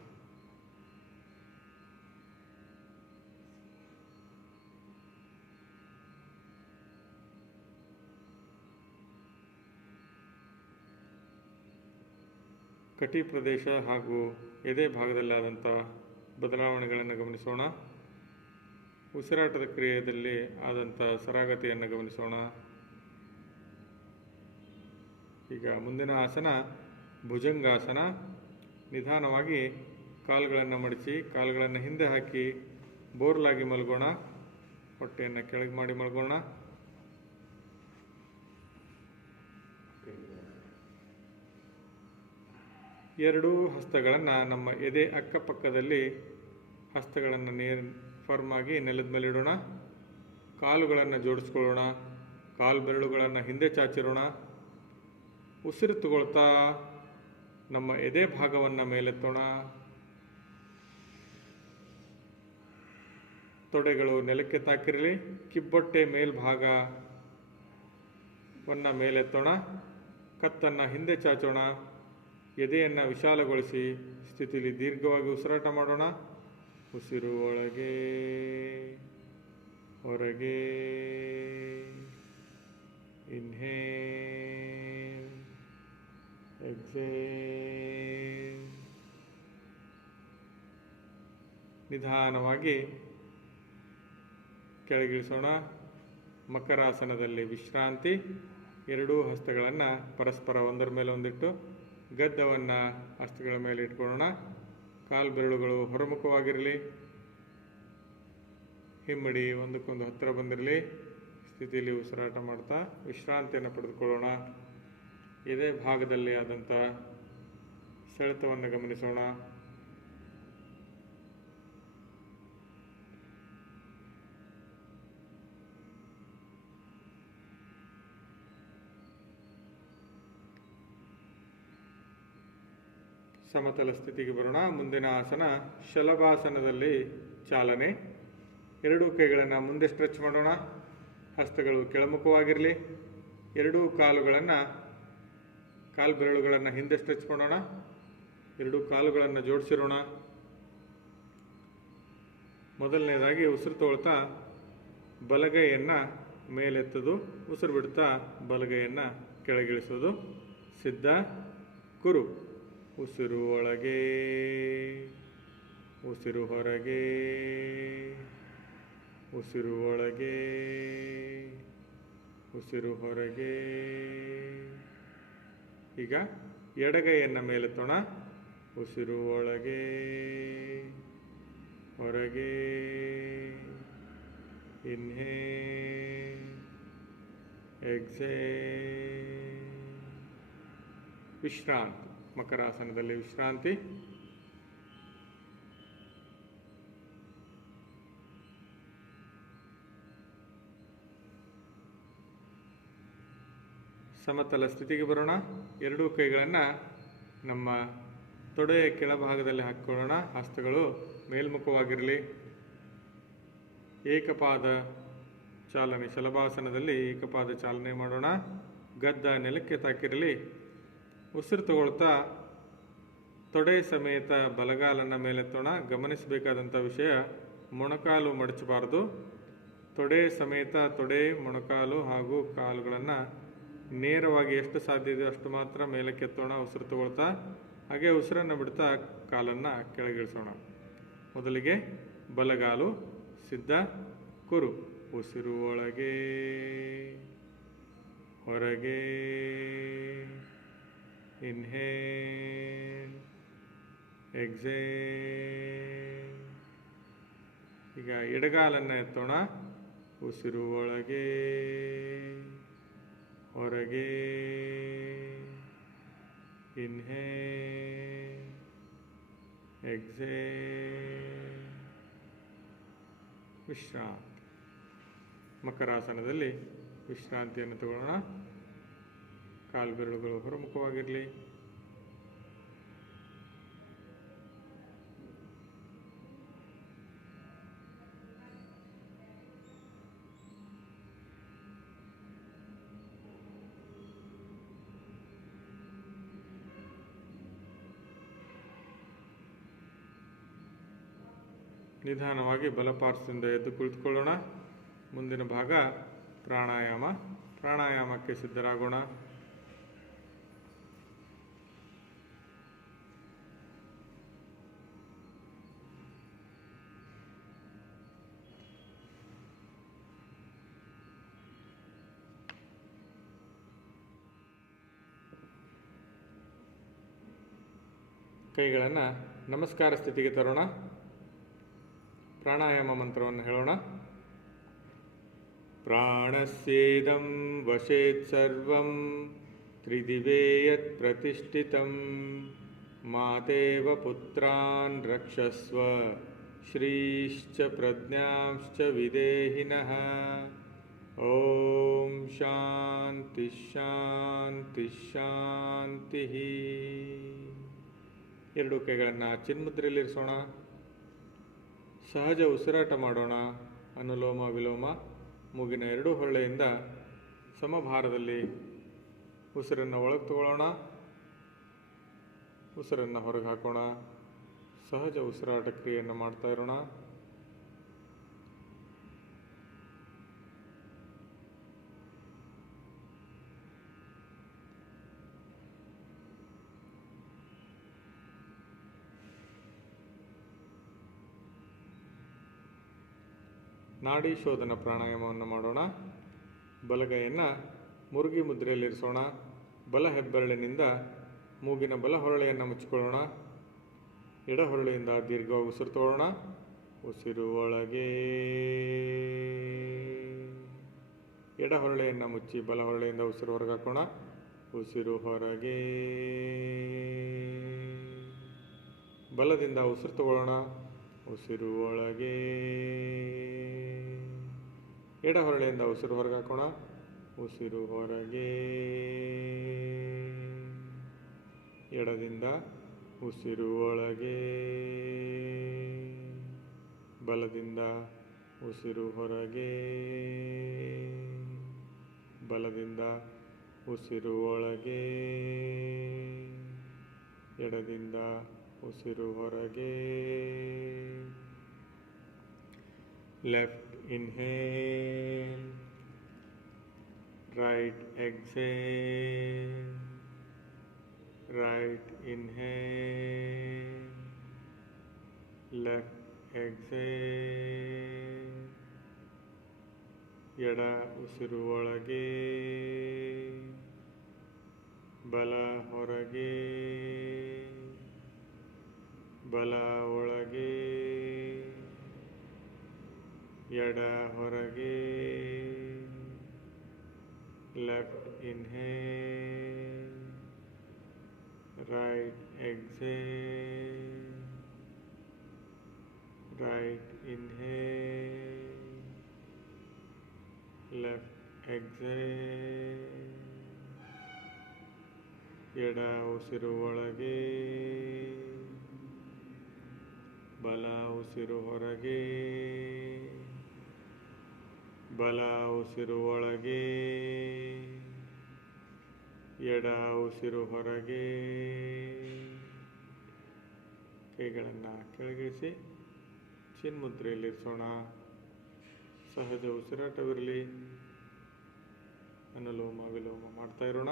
ಕಟಿ ಪ್ರದೇಶ ಹಾಗೂ ಎದೆ ಭಾಗದಲ್ಲಾದಂಥ ಬದಲಾವಣೆಗಳನ್ನು ಗಮನಿಸೋಣ. ಉಸಿರಾಟದ ಕ್ರಿಯೆಯಲ್ಲಿ ಆದಂಥ ಸರಾಗತೆಯನ್ನು ಗಮನಿಸೋಣ. ಈಗ ಮುಂದಿನ ಆಸನ ಭುಜಂಗಾಸನ. ನಿಧಾನವಾಗಿ ಕಾಲುಗಳನ್ನು ಮಡಚಿ ಕಾಲುಗಳನ್ನು ಹಿಂದೆ ಹಾಕಿ ಬೋರ್ಲಾಗಿ ಮಲಗೋಣ. ಹೊಟ್ಟೆಯನ್ನು ಕೆಳಗೆ ಮಾಡಿ ಮಲಗೋಣ. ಎರಡೂ ಹಸ್ತಗಳನ್ನು ನಮ್ಮ ಎದೆ ಅಕ್ಕಪಕ್ಕದಲ್ಲಿ ಹಸ್ತಗಳನ್ನು ಫರ್ಮ್ ಆಗಿ ನೆಲದ ಮೇಲೆ ಇಡೋಣ. ಕಾಲುಗಳನ್ನು ಜೋಡಿಸ್ಕೊಳ್ಳೋಣ. ಕಾಲು ಬೆರಳುಗಳನ್ನು ಹಿಂದೆ ಚಾಚಿರೋಣ. ಉಸಿರು ತಗೊಳ್ತಾ ನಮ್ಮ ಎದೆ ಭಾಗವನ್ನು ಮೇಲೆತ್ತೋಣ. ತೊಡೆಗಳು ನೆಲಕ್ಕೆ ತಾಕಿರಲಿ. ಕಿಬ್ಬೊಟ್ಟೆ ಮೇಲ್ಭಾಗವನ್ನು ಮೇಲೆತ್ತೋಣ. ಕತ್ತನ್ನು ಹಿಂದೆ ಚಾಚೋಣ. ಎದೆಯನ್ನು ವಿಶಾಲಗೊಳಿಸಿ ಸ್ಥಿತಿಲಿ ದೀರ್ಘವಾಗಿ ಉಸಿರಾಟ ಮಾಡೋಣ. ಉಸಿರು ಒಳಗೆ ಹೊರಗೆ. ನಿಧಾನವಾಗಿ ಕೆಳಗಿಳಿಸೋಣ. ಮಕರಾಸನದಲ್ಲಿ ವಿಶ್ರಾಂತಿ. ಎರಡೂ ಹಸ್ತಗಳನ್ನು ಪರಸ್ಪರ ಒಂದರ ಮೇಲೆ ಒಂದಿಟ್ಟು ಗದ್ದವನ್ನು ಹಸ್ತಗಳ ಮೇಲೆ ಇಟ್ಕೊಳ್ಳೋಣ. ಕಾಲು ಬೆರಳುಗಳು ಹೊರಮುಖವಾಗಿರಲಿ. ಹಿಮ್ಮಡಿ ಒಂದಕ್ಕೊಂದು ಹತ್ತಿರ ಬಂದಿರಲಿ. ಸ್ಥಿತಿಯಲ್ಲಿ ಉಸಿರಾಟ ಮಾಡ್ತಾ ವಿಶ್ರಾಂತಿಯನ್ನು ಪಡೆದುಕೊಳ್ಳೋಣ. ಇದೇ ಭಾಗದಲ್ಲಿ ಆದಂಥ ಸೆಳೆತವನ್ನು ಗಮನಿಸೋಣ. ಸಮತಲ ಸ್ಥಿತಿಗೆ ಬರೋಣ. ಮುಂದಿನ ಆಸನ ಶಲಭಾಸನದಲ್ಲಿ ಚಾಲನೆ. ಎರಡೂ ಕೈಗಳನ್ನು ಮುಂದೆ ಸ್ಟ್ರೆಚ್ ಮಾಡೋಣ. ಹಸ್ತಗಳು ಕೆಳಮುಖವಾಗಿರಲಿ. ಎರಡೂ ಕಾಲು ಬೆರಳುಗಳನ್ನು ಹಿಂದೆ ಸ್ಟ್ರೆಚ್ ಮಾಡೋಣ. ಎರಡೂ ಕಾಲುಗಳನ್ನು ಜೋಡಿಸಿರೋಣ. ಮೊದಲನೇದಾಗಿ ಉಸಿರು ತಗೊಳ್ತಾ ಬಲಗೈಯನ್ನು ಮೇಲೆತ್ತೋದು, ಉಸಿರು ಬಿಡ್ತಾ ಬಲಗೈಯನ್ನು ಕೆಳಗಿಳಿಸೋದು. ಸಿದ್ಧ, ಕುರು. ಉಸಿರು ಒಳಗೆ, ಉಸಿರು ಹೊರಗೆ, ಉಸಿರು ಒಳಗೆ, ಉಸಿರು ಹೊರಗೆ. ಈಗ ಎಡಗೈಯನ್ನು ಮೇಲೆತ್ತೋಣ. ಉಸಿರು ಒಳಗೆ, ಹೊರಗೆ. Inhale, exhale. ವಿಶ್ರಾಂತಿ. ಮಕರಾಸನದಲ್ಲಿ ವಿಶ್ರಾಂತಿ. ಸಮತಲ ಸ್ಥಿತಿಗೆ ಬರೋಣ. ಎರಡೂ ಕೈಗಳನ್ನು ನಮ್ಮ ತೊಡೆಯ ಕೆಳಭಾಗದಲ್ಲಿ ಹಾಕಿಕೊಳ್ಳೋಣ. ಹಸ್ತಗಳು ಮೇಲ್ಮುಖವಾಗಿರಲಿ. ಏಕಪಾದ ಚಾಲನೆ. ಶಲಭಾಸನದಲ್ಲಿ ಏಕಪಾದ ಚಾಲನೆ ಮಾಡೋಣ. ಗದ್ದ ನೆಲಕ್ಕೆ ತಾಕಿರಲಿ. ಉಸಿರು ತಗೊಳ್ತಾ ತೊಡೆ ಸಮೇತ ಬಲಗಾಲನ್ನು ಮೇಲೆತ್ತೋಣ. ಗಮನಿಸಬೇಕಾದಂಥ ವಿಷಯ, ಮೊಣಕಾಲು ಮಡಚಬಾರ್ದು. ತೊಡೆ ಸಮೇತ ತೊಡೆ, ಮೊಣಕಾಲು ಹಾಗೂ ಕಾಲುಗಳನ್ನು ನೇರವಾಗಿ ಎಷ್ಟು ಸಾಧ್ಯ ಇದೆಯೋ ಅಷ್ಟು ಮಾತ್ರ ಮೇಲಕ್ಕೆತ್ತೋಣ ಉಸಿರು ತಗೊಳ್ತಾ. ಹಾಗೆ ಉಸಿರನ್ನು ಬಿಡ್ತಾ ಕಾಲನ್ನು ಕೆಳಗಿಳಿಸೋಣ. ಮೊದಲಿಗೆ ಬಲಗಾಲು. ಸಿದ್ಧ, ಕುರು. ಉಸಿರು ಒಳಗೆ, ಹೊರಗೆ. Inhale, exhale. ಈಗ ಎಡಗಾಲನ್ನು ಎತ್ತೋಣ. ಉಸಿರು ಒಳಗೆ, ಹೊರಗೆ. Inhale, exhale. ವಿಶ್ರಾಂತಿ. ಮಕರಾಸನದಲ್ಲಿ ವಿಶ್ರಾಂತಿಯನ್ನು ತಗೊಳ್ಳೋಣ. ಕಾಲು ಬೆರಳುಗಳು ಹೊರಮುಖವಾಗಿರಲಿ. ನಿಧಾನವಾಗಿ ಬಲಪಾರ್ಶ್ವದಿಂದ ಎದ್ದು ಕುಳಿತುಕೊಳ್ಳೋಣ. ಮುಂದಿನ ಭಾಗ ಪ್ರಾಣಾಯಾಮ. ಪ್ರಾಣಾಯಾಮಕ್ಕೆ ಸಿದ್ಧರಾಗೋಣ. ಕೈಗಳನ್ನು ನಮಸ್ಕಾರ ಸ್ಥಿತಿಗೆ ತರೋಣ. ಪ್ರಾಣಾಯಾಮ ಮಂತ್ರವನ್ನು ಹೇಳೋಣ. ಪ್ರಾಣಸ್ಯೇದಂ ವಶೇತ್ ಸರ್ವಂ ತ್ರಿದಿವೇ ಯತ್ ಪ್ರತಿಷ್ಠಿತಂ ಮಾತೇವ ಪುತ್ರಾನ್ ರಕ್ಷಸ್ವ ಶ್ರೀಶ್ಚ ಪ್ರಜ್ಞಾಂಶ್ಚ ವಿದೇಹಿನಃ. ಓಂ ಶಾಂತಿ ಶಾಂತಿ ಶಾಂತಿ. ಎರಡು ಕೈಗಳನ್ನು ಚಿನ್ಮುದ್ರೆಯಲ್ಲಿರಿಸೋಣ. ಸಹಜ ಉಸಿರಾಟ ಮಾಡೋಣ. ಅನುಲೋಮ ವಿಲೋಮ. ಮೂಗಿನ ಎರಡೂ ಹೊಳ್ಳೆಯಿಂದ ಸಮಭಾರದಲ್ಲಿ ಉಸಿರನ್ನು ಒಳಗೆ ತಗೊಳ್ಳೋಣ. ಉಸಿರನ್ನು ಹೊರಗೆ ಹಾಕೋಣ. ಸಹಜ ಉಸಿರಾಟ ಕ್ರಿಯೆಯನ್ನು ಮಾಡ್ತಾ ಇರೋಣ. ನಾಡಿ ಶೋಧನ ಪ್ರಾಣಾಯಾಮವನ್ನು ಮಾಡೋಣ. ಬಲಗೈಯನ್ನು ಮುರುಗಿ ಮುದ್ರೆಯಲ್ಲಿರಿಸೋಣ. ಬಲ ಹೆಬ್ಬೆರಳಿನಿಂದ ಮೂಗಿನ ಬಲ ಹೊರಳೆಯನ್ನು ಮುಚ್ಚಿಕೊಳ್ಳೋಣ. ಎಡ ಹೊರಳೆಯಿಂದ ದೀರ್ಘವಾಗಿ ಉಸಿರು ತಗೊಳ್ಳೋಣ. ಉಸಿರು ಒಳಗೆ, ಎಡ ಹೊರಳೆಯನ್ನು ಮುಚ್ಚಿ ಬಲ ಹೊರಳೆಯಿಂದ ಉಸಿರು ಹೊರಗೆ ಹಾಕೋಣ. ಉಸಿರು ಹೊರಗೆ, ಬಲದಿಂದ ಉಸಿರು ತಗೊಳ್ಳೋಣ. ಉಸಿರು ಒಳಗೆ, ಎಡ ಹೊರಳೆಯಿಂದ ಉಸಿರು ಹೊರಗೆ ಹಾಕೋಣ. ಉಸಿರು ಹೊರಗೆ, ಎಡದಿಂದ ಉಸಿರು ಒಳಗೆ, ಬಲದಿಂದ ಉಸಿರು ಹೊರಗೆ, ಬಲದಿಂದ ಉಸಿರು ಒಳಗೆ, ಎಡದಿಂದ ಉಸಿರು ಹೊರಗೆ. Left inhale, right exhale, right inhale, left exhale, ಎಡ ಉಸಿರು ಒಳಗೆ, ಬಲ ಹೊರಗೆ, ಬಲ ಒಳಗೆ, ಎಡ ಹೊರಗೆ. Left inhale, right exhale, right inhale, left exhale, ಎಡ ಉಸಿರು ಒಳಗೆ, ಬಲ ಉಸಿರು ಹೊರಗೆ, ಬಲ ಉಸಿರು ಒಳಗೆ, ಎಡ ಉಸಿರು ಹೊರಗೆ. ಕೈಗಳನ್ನು ಕೆಳಗಿಳಿಸಿ ಚಿನ್ಮುದ್ರೆಯಲ್ಲಿರಿಸೋಣ. ಸಹಜ ಉಸಿರಾಟವಿರಲಿ. ಅನುಲೋಮ ವಿಲೋಮ ಮಾಡ್ತಾ ಇರೋಣ.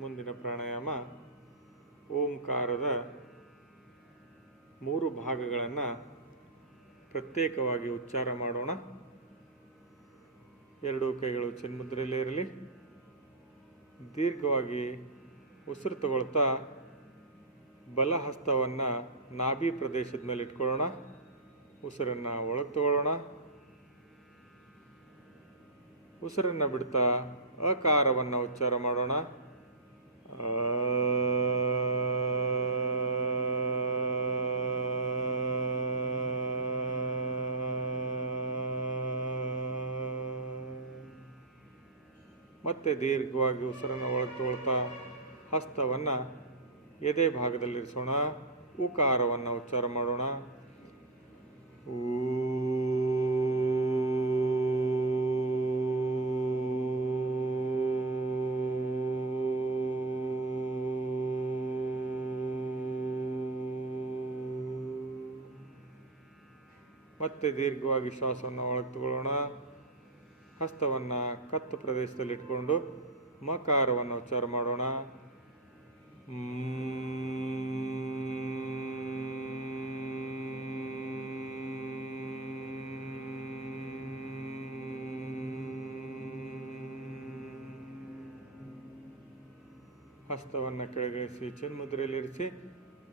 ಮುಂದಿನ ಪ್ರಾಣಾಯಾಮ ಓಂಕಾರದ 3 ಭಾಗಗಳನ್ನು ಪ್ರತ್ಯೇಕವಾಗಿ ಉಚ್ಚಾರ ಮಾಡೋಣ. 2 ಕೈಗಳು ಚಿನ್ಮುದ್ರೆಯಲ್ಲೇ ಇರಲಿ. ದೀರ್ಘವಾಗಿ ಉಸಿರು ತಗೊಳ್ತಾ ಬಲ ಹಸ್ತವನ್ನು ನಾಭಿ ಪ್ರದೇಶದ ಮೇಲೆ ಇಟ್ಕೊಳ್ಳೋಣ. ಉಸಿರನ್ನು ಒಳಗೆ ತಗೊಳ್ಳೋಣ. ಉಸಿರನ್ನು ಬಿಡ್ತಾ ಅಕಾರವನ್ನು ಉಚ್ಚಾರ ಮಾಡೋಣ. ಮತ್ತೆ ದೀರ್ಘವಾಗಿ ಉಸಿರನ್ನು ಒಳಗೆ ತಗೊಳ್ತಾ ಹಸ್ತವನ್ನು ಎದೆ ಭಾಗದಲ್ಲಿರಿಸೋಣ. ಉಕಾರವನ್ನು ಉಚ್ಚಾರ ಮಾಡೋಣ. ಮತ್ತೆ ದೀರ್ಘವಾಗಿ ಶ್ವಾಸವನ್ನು ಒಳಗೆ ತಗೊಳ್ಳೋಣ. ಹಸ್ತವನ್ನು ಕತ್ತು ಪ್ರದೇಶದಲ್ಲಿ ಇಟ್ಕೊಂಡು ಮಕಾರವನ್ನು ಉಚ್ಚಾರ ಮಾಡೋಣ. ಹಸ್ತವನ್ನು ಕೆಳಗಿಳಿಸಿ ಚಿನ್ಮುದ್ರೆಯಲ್ಲಿರಿಸಿ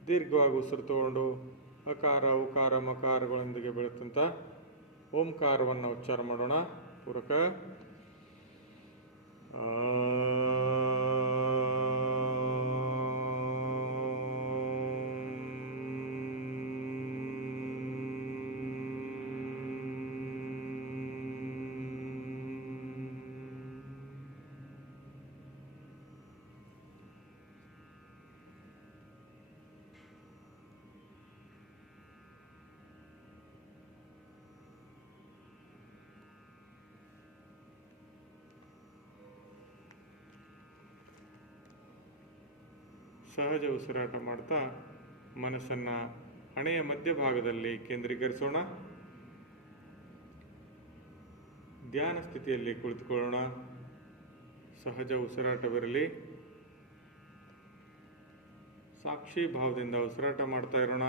ದೀರ್ಘವಾಗಿ ಉಸಿರು ತಗೊಂಡು ಅಕಾರ ಉಕಾರ ಮಕಾರಗಳೊಂದಿಗೆ ಬೆಳೆದಂಥ ಓಂಕಾರವನ್ನು ಉಚ್ಚಾರ ಮಾಡೋಣ. ಪೂರಕ ಸಹಜ ಉಸಿರಾಟ ಮಾಡ್ತಾ ಮನಸ್ಸನ್ನು ಹಣೆಯ ಮಧ್ಯಭಾಗದಲ್ಲಿ ಕೇಂದ್ರೀಕರಿಸೋಣ. ಧ್ಯಾನ ಸ್ಥಿತಿಯಲ್ಲಿ ಕುಳಿತುಕೊಳ್ಳೋಣ. ಸಹಜ ಉಸಿರಾಟವಿರಲಿ. ಸಾಕ್ಷಿ ಭಾವದಿಂದ ಉಸಿರಾಟ ಮಾಡ್ತಾ ಇರೋಣ.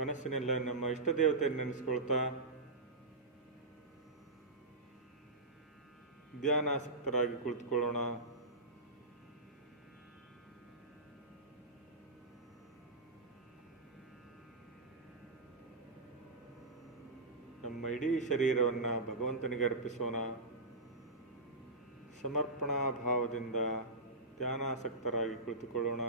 ಮನಸ್ಸಿನೆಲ್ಲ ನಮ್ಮ ಇಷ್ಟ ದೇವತೆಯನ್ನು ನೆನೆಸ್ಕೊಳ್ತಾ ಧ್ಯಾನಾಸಕ್ತರಾಗಿ ಕುಳಿತುಕೊಳ್ಳೋಣ. ನಮ್ಮ ಇಡೀ ಶರೀರವನ್ನು ಭಗವಂತನಿಗೆ ಅರ್ಪಿಸೋಣ. ಸಮರ್ಪಣಾ ಭಾವದಿಂದ ಧ್ಯಾನಾಸಕ್ತರಾಗಿ ಕುಳಿತುಕೊಳ್ಳೋಣ.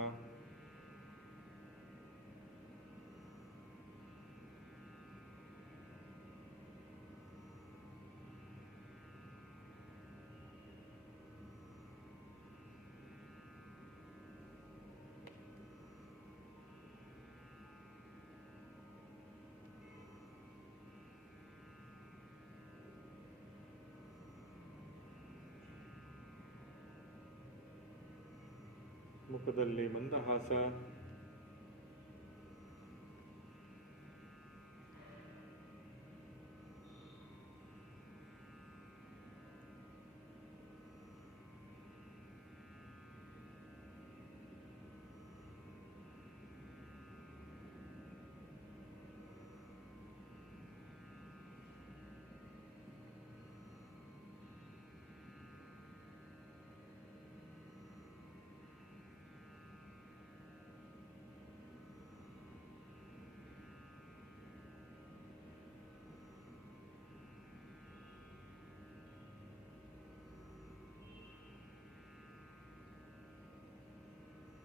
ಮುಖದಲ್ಲಿ ಮಂದಹಾಸ.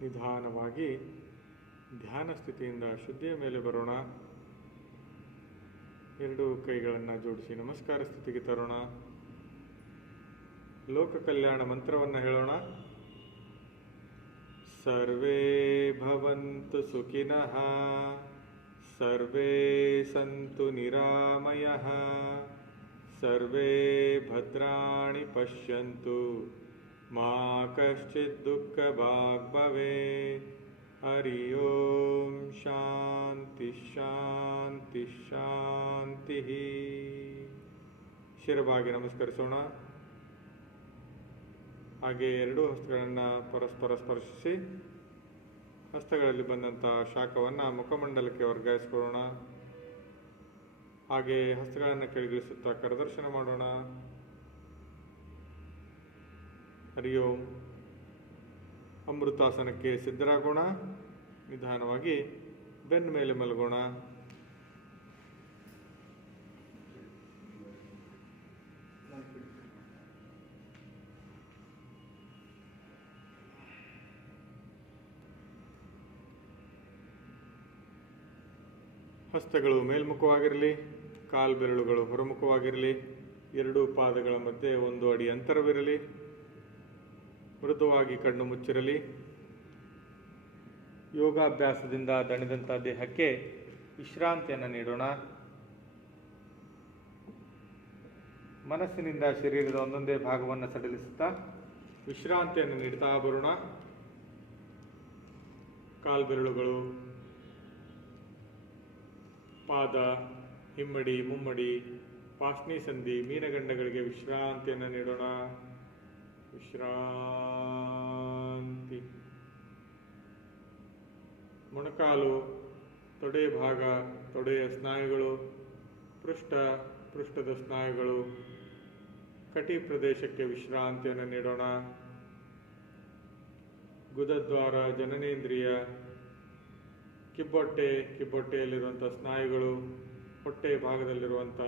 ನಿಧಾನವಾಗಿ ಧ್ಯಾನ ಸ್ಥಿತಿಯಿಂದ ಶುದ್ಧಿಯ ಮೇಲೆ ಬರೋಣ. ಎರಡೂ ಕೈಗಳನ್ನು ಜೋಡಿಸಿ ನಮಸ್ಕಾರ ಸ್ಥಿತಿಗೆ ತರೋಣ. ಲೋಕ ಕಲ್ಯಾಣ ಮಂತ್ರವನ್ನು ಹೇಳೋಣ. ಸರ್ವೇ ಭವಂತು ಸುಖಿನಃ, ಸರ್ವೇ ಸಂತು ನಿರಾಮಯಃ, ಸರ್ವೇ ಭದ್ರಾಣಿ ಪಶ್ಯಂತು, ಮಾ ಕಶ್ಚಿತ್ ದುಃಖ ಭಾಗ್ ಭವೇತ್. ಹರಿ ಓಂ ಶಾಂತಿ ಶಾಂತಿ ಶಾಂತಿ. ಶಿರವಾಗಿ ನಮಸ್ಕರಿಸೋಣ. ಹಾಗೆ ಎರಡೂ ಹಸ್ತಗಳನ್ನು ಪರಸ್ಪರ ಸ್ಪರ್ಶಿಸಿ ಹಸ್ತಗಳಲ್ಲಿ ಬಂದಂಥ ಶಾಖವನ್ನು ಮುಖಮಂಡಲಕ್ಕೆ ವರ್ಗಾಯಿಸಿಕೊಳ್ಳೋಣ. ಹಾಗೆ ಹಸ್ತಗಳನ್ನು ಕೆಳಗಿಳಿಸುತ್ತಾ ಕರದರ್ಶನ ಮಾಡೋಣ. ಹರಿ ಓಂ. ಅಮೃತಾಸನಕ್ಕೆ ಸಿದ್ಧರಾಗೋಣ. ನಿಧಾನವಾಗಿ ಬೆನ್ನ ಮೇಲೆ ಮಲಗೋಣ. ಹಸ್ತಗಳು ಮೇಲ್ಮುಖವಾಗಿರಲಿ, ಕಾಲು ಬೆರಳುಗಳು ಹೊರಮುಖವಾಗಿರಲಿ. ಎರಡೂ ಪಾದಗಳ ಮಧ್ಯೆ 1 ಅಡಿ ಅಂತರವಿರಲಿ. ಮೃದುವಾಗಿ ಕಣ್ಣು ಮುಚ್ಚಿರಲಿ. ಯೋಗಾಭ್ಯಾಸದಿಂದ ದಣಿದಂಥ ದೇಹಕ್ಕೆ ವಿಶ್ರಾಂತಿಯನ್ನು ನೀಡೋಣ. ಮನಸ್ಸಿನಿಂದ ಶರೀರದ ಒಂದೊಂದೇ ಭಾಗವನ್ನು ಸಡಿಲಿಸುತ್ತಾ ವಿಶ್ರಾಂತಿಯನ್ನು ನೀಡ್ತಾ ಬರೋಣ. ಕಾಲ್ಬೆರಳುಗಳು, ಪಾದ, ಹಿಮ್ಮಡಿ, ಮುಮ್ಮಡಿ, ಪಾಶ್ನಿ ಸಂಧಿ, ಮೀನಗಂಡಗಳಿಗೆ ವಿಶ್ರಾಂತಿಯನ್ನು ನೀಡೋಣ. ವಿಶ್ರಾಂತಿ. ಮೊಣಕಾಲು, ತೊಡೆ ಭಾಗ, ತೊಡೆಯ ಸ್ನಾಯುಗಳು, ಪೃಷ್ಠದ ಸ್ನಾಯುಗಳು, ಕಟಿ ಪ್ರದೇಶಕ್ಕೆ ವಿಶ್ರಾಂತಿಯನ್ನು ನೀಡೋಣ. ಗುದದ್ವಾರ, ಜನನೇಂದ್ರಿಯ, ಕಿಬ್ಬೊಟ್ಟೆಯಲ್ಲಿರುವಂಥ ಸ್ನಾಯುಗಳು, ಹೊಟ್ಟೆ ಭಾಗದಲ್ಲಿರುವಂಥ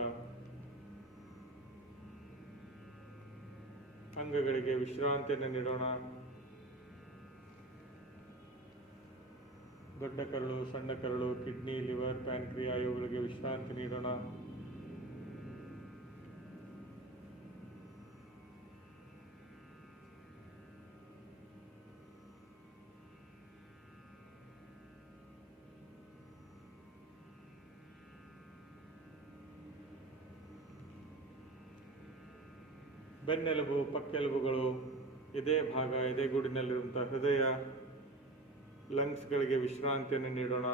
ಅಂಗಗಳಿಗೆ ವಿಶ್ರಾಂತಿಯನ್ನು ನೀಡೋಣ. ದೊಡ್ಡ ಕರಳು, ಸಣ್ಣ ಕರಳು, ಕಿಡ್ನಿ, ಲಿವರ್, ಪ್ಯಾನ್ಕ್ರಿಯಾ ಇವುಗಳಿಗೆ ವಿಶ್ರಾಂತಿ ನೀಡೋಣ. ಬೆನ್ನೆಲುಬು, ಪಕ್ಕೆಲುಬುಗಳು, ಎದೆ ಭಾಗ, ಎದೆಗೂಡಿನಲ್ಲಿರುವಂಥ ಹೃದಯ, ಲಂಗ್ಸ್ಗಳಿಗೆ ವಿಶ್ರಾಂತಿಯನ್ನು ನೀಡೋಣ.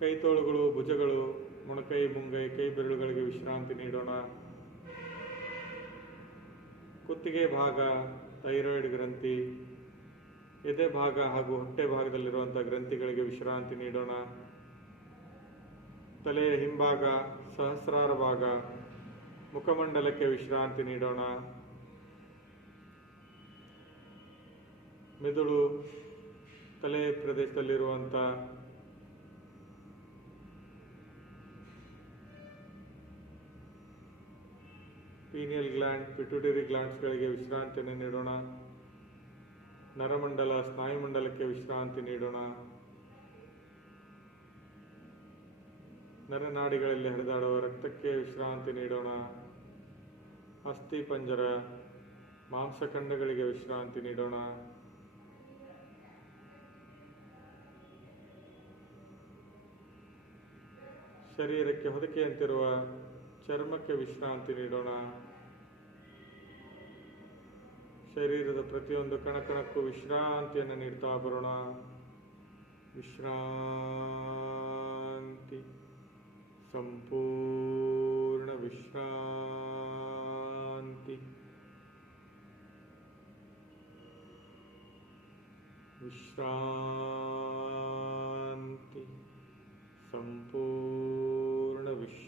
ಕೈ ತೋಳುಗಳು, ಭುಜಗಳು, ಮೊಣಕೈ, ಮುಂಗೈ, ಕೈ ಬೆರಳುಗಳಿಗೆ ವಿಶ್ರಾಂತಿ ನೀಡೋಣ. ಕುತ್ತಿಗೆ ಭಾಗ, ಥೈರಾಯ್ಡ್ ಗ್ರಂಥಿ, ಎದೆ ಭಾಗ ಹಾಗೂ ಹೊಟ್ಟೆ ಭಾಗದಲ್ಲಿರುವಂಥ ಗ್ರಂಥಿಗಳಿಗೆ ವಿಶ್ರಾಂತಿ ನೀಡೋಣ. ತಲೆಯ ಹಿಂಭಾಗ, ಸಹಸ್ರಾರ ಭಾಗ, ಮುಖಮಂಡಲಕ್ಕೆ ವಿಶ್ರಾಂತಿ ನೀಡೋಣ. ಮೆದುಳು, ತಲೆ ಪ್ರದೇಶದಲ್ಲಿರುವಂಥ ಪೀನಿಯಲ್ ಗ್ಲ್ಯಾಂಡ್, ಪಿಟ್ಯೂಟರಿ ಗ್ಲ್ಯಾಂಡ್ಸ್ಗಳಿಗೆ ವಿಶ್ರಾಂತಿಯನ್ನು ನೀಡೋಣ. ನರಮಂಡಲ, ಸ್ನಾಯುಮಂಡಲಕ್ಕೆ ವಿಶ್ರಾಂತಿ ನೀಡೋಣ. ನರನಾಡಿಗಳಲ್ಲಿ ಹರಿದಾಡುವ ರಕ್ತಕ್ಕೆ ವಿಶ್ರಾಂತಿ ನೀಡೋಣ. ಅಸ್ಥಿ ಪಂಜರ, ಮಾಂಸಖಂಡಗಳಿಗೆ ವಿಶ್ರಾಂತಿ ನೀಡೋಣ. ಶರೀರಕ್ಕೆ ಹೊದಿಕೆಯಂತಿರುವ ಚರ್ಮಕ್ಕೆ ವಿಶ್ರಾಂತಿ ನೀಡೋಣ. ಶರೀರದ ಪ್ರತಿಯೊಂದು ಕಣಕಣಕ್ಕೂ ವಿಶ್ರಾಂತಿಯನ್ನು ನೀಡ್ತಾ ಬರೋಣ. ವಿಶ್ರಾಂತಿ, ಸಂಪೂರ್ಣ ವಿಶ್ರಾಂತಿ. ವಿಶ್ರಾಂತಿ, ಸಂಪೂರ್ಣ ವಿಶ್ರಾಂತಿ.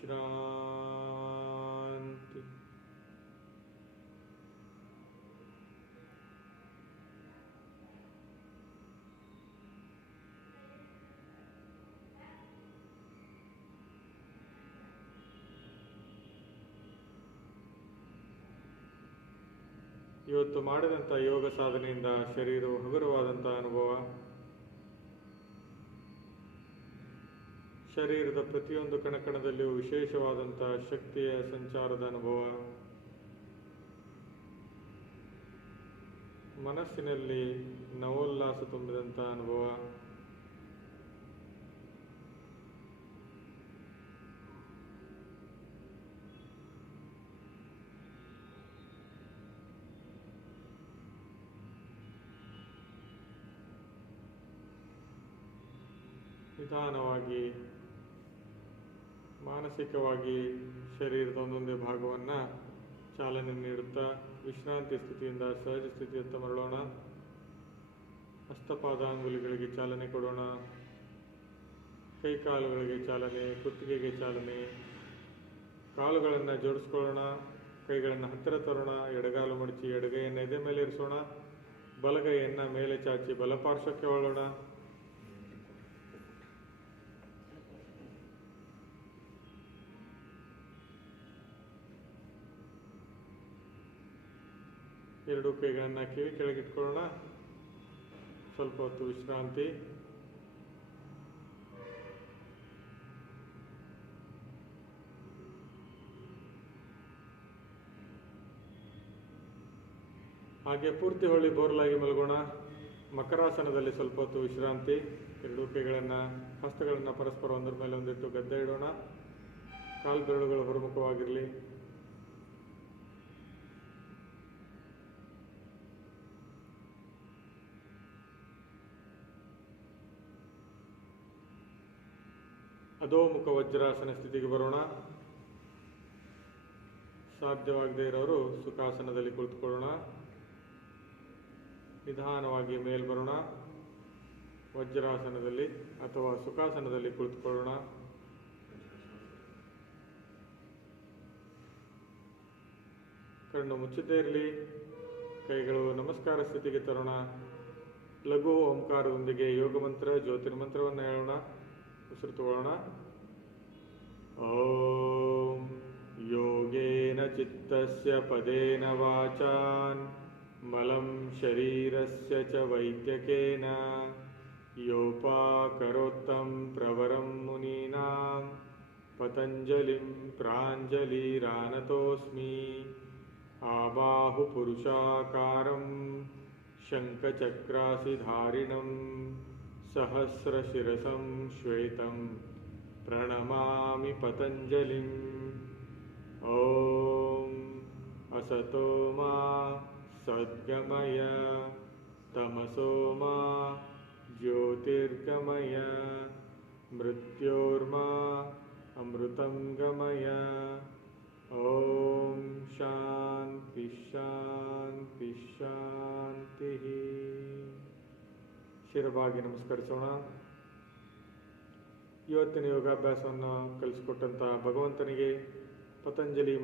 ಇವತ್ತು ಮಾಡಿದಂಥ ಯೋಗ ಸಾಧನೆಯಿಂದ ಶರೀರವು ಹಗುರವಾದಂಥ ಅನುಭವ. ಶರೀರದ ಪ್ರತಿಯೊಂದು ಕಣಕಣದಲ್ಲಿಯೂ ವಿಶೇಷವಾದಂಥ ಶಕ್ತಿಯ ಸಂಚಾರದ ಅನುಭವ. ಮನಸ್ಸಿನಲ್ಲಿ ನವೋಲ್ಲಾಸ ತುಂಬಿದಂಥ ಅನುಭವ. ನಿಧಾನವಾಗಿ ಮಾನಸಿಕವಾಗಿ ಶರೀರದ ಒಂದೊಂದೇ ಭಾಗವನ್ನು ಚಾಲನೆ ನೀಡುತ್ತಾ ವಿಶ್ರಾಂತಿ ಸ್ಥಿತಿಯಿಂದ ಸಹಜ ಸ್ಥಿತಿಯತ್ತ ಮರಳೋಣ. ಹಸ್ತಪಾದಾಂಗುಲಿಗಳಿಗೆ ಚಾಲನೆ ಕೊಡೋಣ. ಕೈಕಾಲುಗಳಿಗೆ ಚಾಲನೆ, ಕುತ್ತಿಗೆಗೆ ಚಾಲನೆ. ಕಾಲುಗಳನ್ನು ಜೋಡಿಸ್ಕೊಳ್ಳೋಣ. ಕೈಗಳನ್ನು ಹತ್ತಿರ ತರೋಣ. ಎಡಗಾಲು ಮಡಚಿ ಎಡಗೈಯನ್ನು ಎದೆ ಮೇಲೆ ಇರಿಸೋಣ. ಬಲಗೈಯನ್ನು ಮೇಲೆ ಚಾಚಿ ಬಲಪಾರ್ಶ್ವಕ್ಕೆ ಒಳ್ಳೋಣ. ಎರಡು ಕೈಗಳನ್ನು ಕಿವಿ ಕೆಳಗಿಟ್ಕೊಳ್ಳೋಣ. ಸ್ವಲ್ಪ ಹೊತ್ತು ವಿಶ್ರಾಂತಿ. ಹಾಗೆ ಪೂರ್ತಿ ಹೊಳ್ಳಿ ಬೋರ್ಲಾಗಿ ಮಲಗೋಣ. ಮಕರಾಸನದಲ್ಲಿ ಸ್ವಲ್ಪ ಹೊತ್ತು ವಿಶ್ರಾಂತಿ. ಎರಡು ಕೈಗಳನ್ನು, ಹಸ್ತಗಳನ್ನು ಪರಸ್ಪರ ಒಂದರ ಮೇಲೆ ಒಂದಿಟ್ಟು ಗದ್ದೆ ಇಡೋಣ. ಕಾಲು ಬೆರಳುಗಳು ಹೊರಮುಖವಾಗಿರಲಿ. ಅಧೋಮುಖ ವಜ್ರಾಸನ ಸ್ಥಿತಿಗೆ ಬರೋಣ. ಸಾಧ್ಯವಾಗದೇ ಇರೋರು ಸುಖಾಸನದಲ್ಲಿ ಕುಳಿತುಕೊಳ್ಳೋಣ. ನಿಧಾನವಾಗಿ ಮೇಲ್ ಬರೋಣ. ವಜ್ರಾಸನದಲ್ಲಿ ಅಥವಾ ಸುಖಾಸನದಲ್ಲಿ ಕುಳಿತುಕೊಳ್ಳೋಣ. ಕಣ್ಣು ಮುಚ್ಚಿದ್ದೇ ಇರಲಿ. ಕೈಗಳು ನಮಸ್ಕಾರ ಸ್ಥಿತಿಗೆ ತರೋಣ. ಲಘು ಓಂಕಾರದೊಂದಿಗೆ ಯೋಗ ಮಂತ್ರ, ಜ್ಯೋತಿರ್ಮಂತ್ರವನ್ನು ಹೇಳೋಣ. ಉಸಿರು ತಗೊಳ್ಳೋಣ. ಓಂ ಯೋಗೇನ ಚಿತ್ತಸ್ಯ ಪದೇನ ವಾಚಾನ್ ಮಲಂ ಶರೀರಸ್ಯ ಚ ವೈದ್ಯಕೇನ ಯೋಪಾಕರೋತ್ತಂ ಪ್ರವರಂ ಮುನೀನಾಂ ಪತಂಜಲಿಂ ಪ್ರಾಂಜಲಿರಾನತೋಸ್ಮಿ. ಆಬಾಹು ಪುರುಷಾಕಾರಂ ಶಂಖಚಕ್ರಾಸಿಧಾರಿಣಂ ಸಹಸ್ರಶಿರಸಂ ಶ್ವೇತಂ ಪ್ರಣಮಾಮಿ ಪತಂಜಲಿಂ. ಓಂ असतो मा सद्गमय तमसो मा ज्योतिर्गमय मृत्योर्मा अमृतं गमय. ओम शांति शांति शांति. ಶಿರವಾಗಿ ನಮಸ್ಕರಿಸೋಣ. ಇವತ್ತಿನ ಯೋಗಾಭ್ಯಾಸವನ್ನು ಕಲಿಸಿಕೊಟ್ಟಂಥ ಭಗವಂತನಿಗೆ, ಪತಂಜಲಿ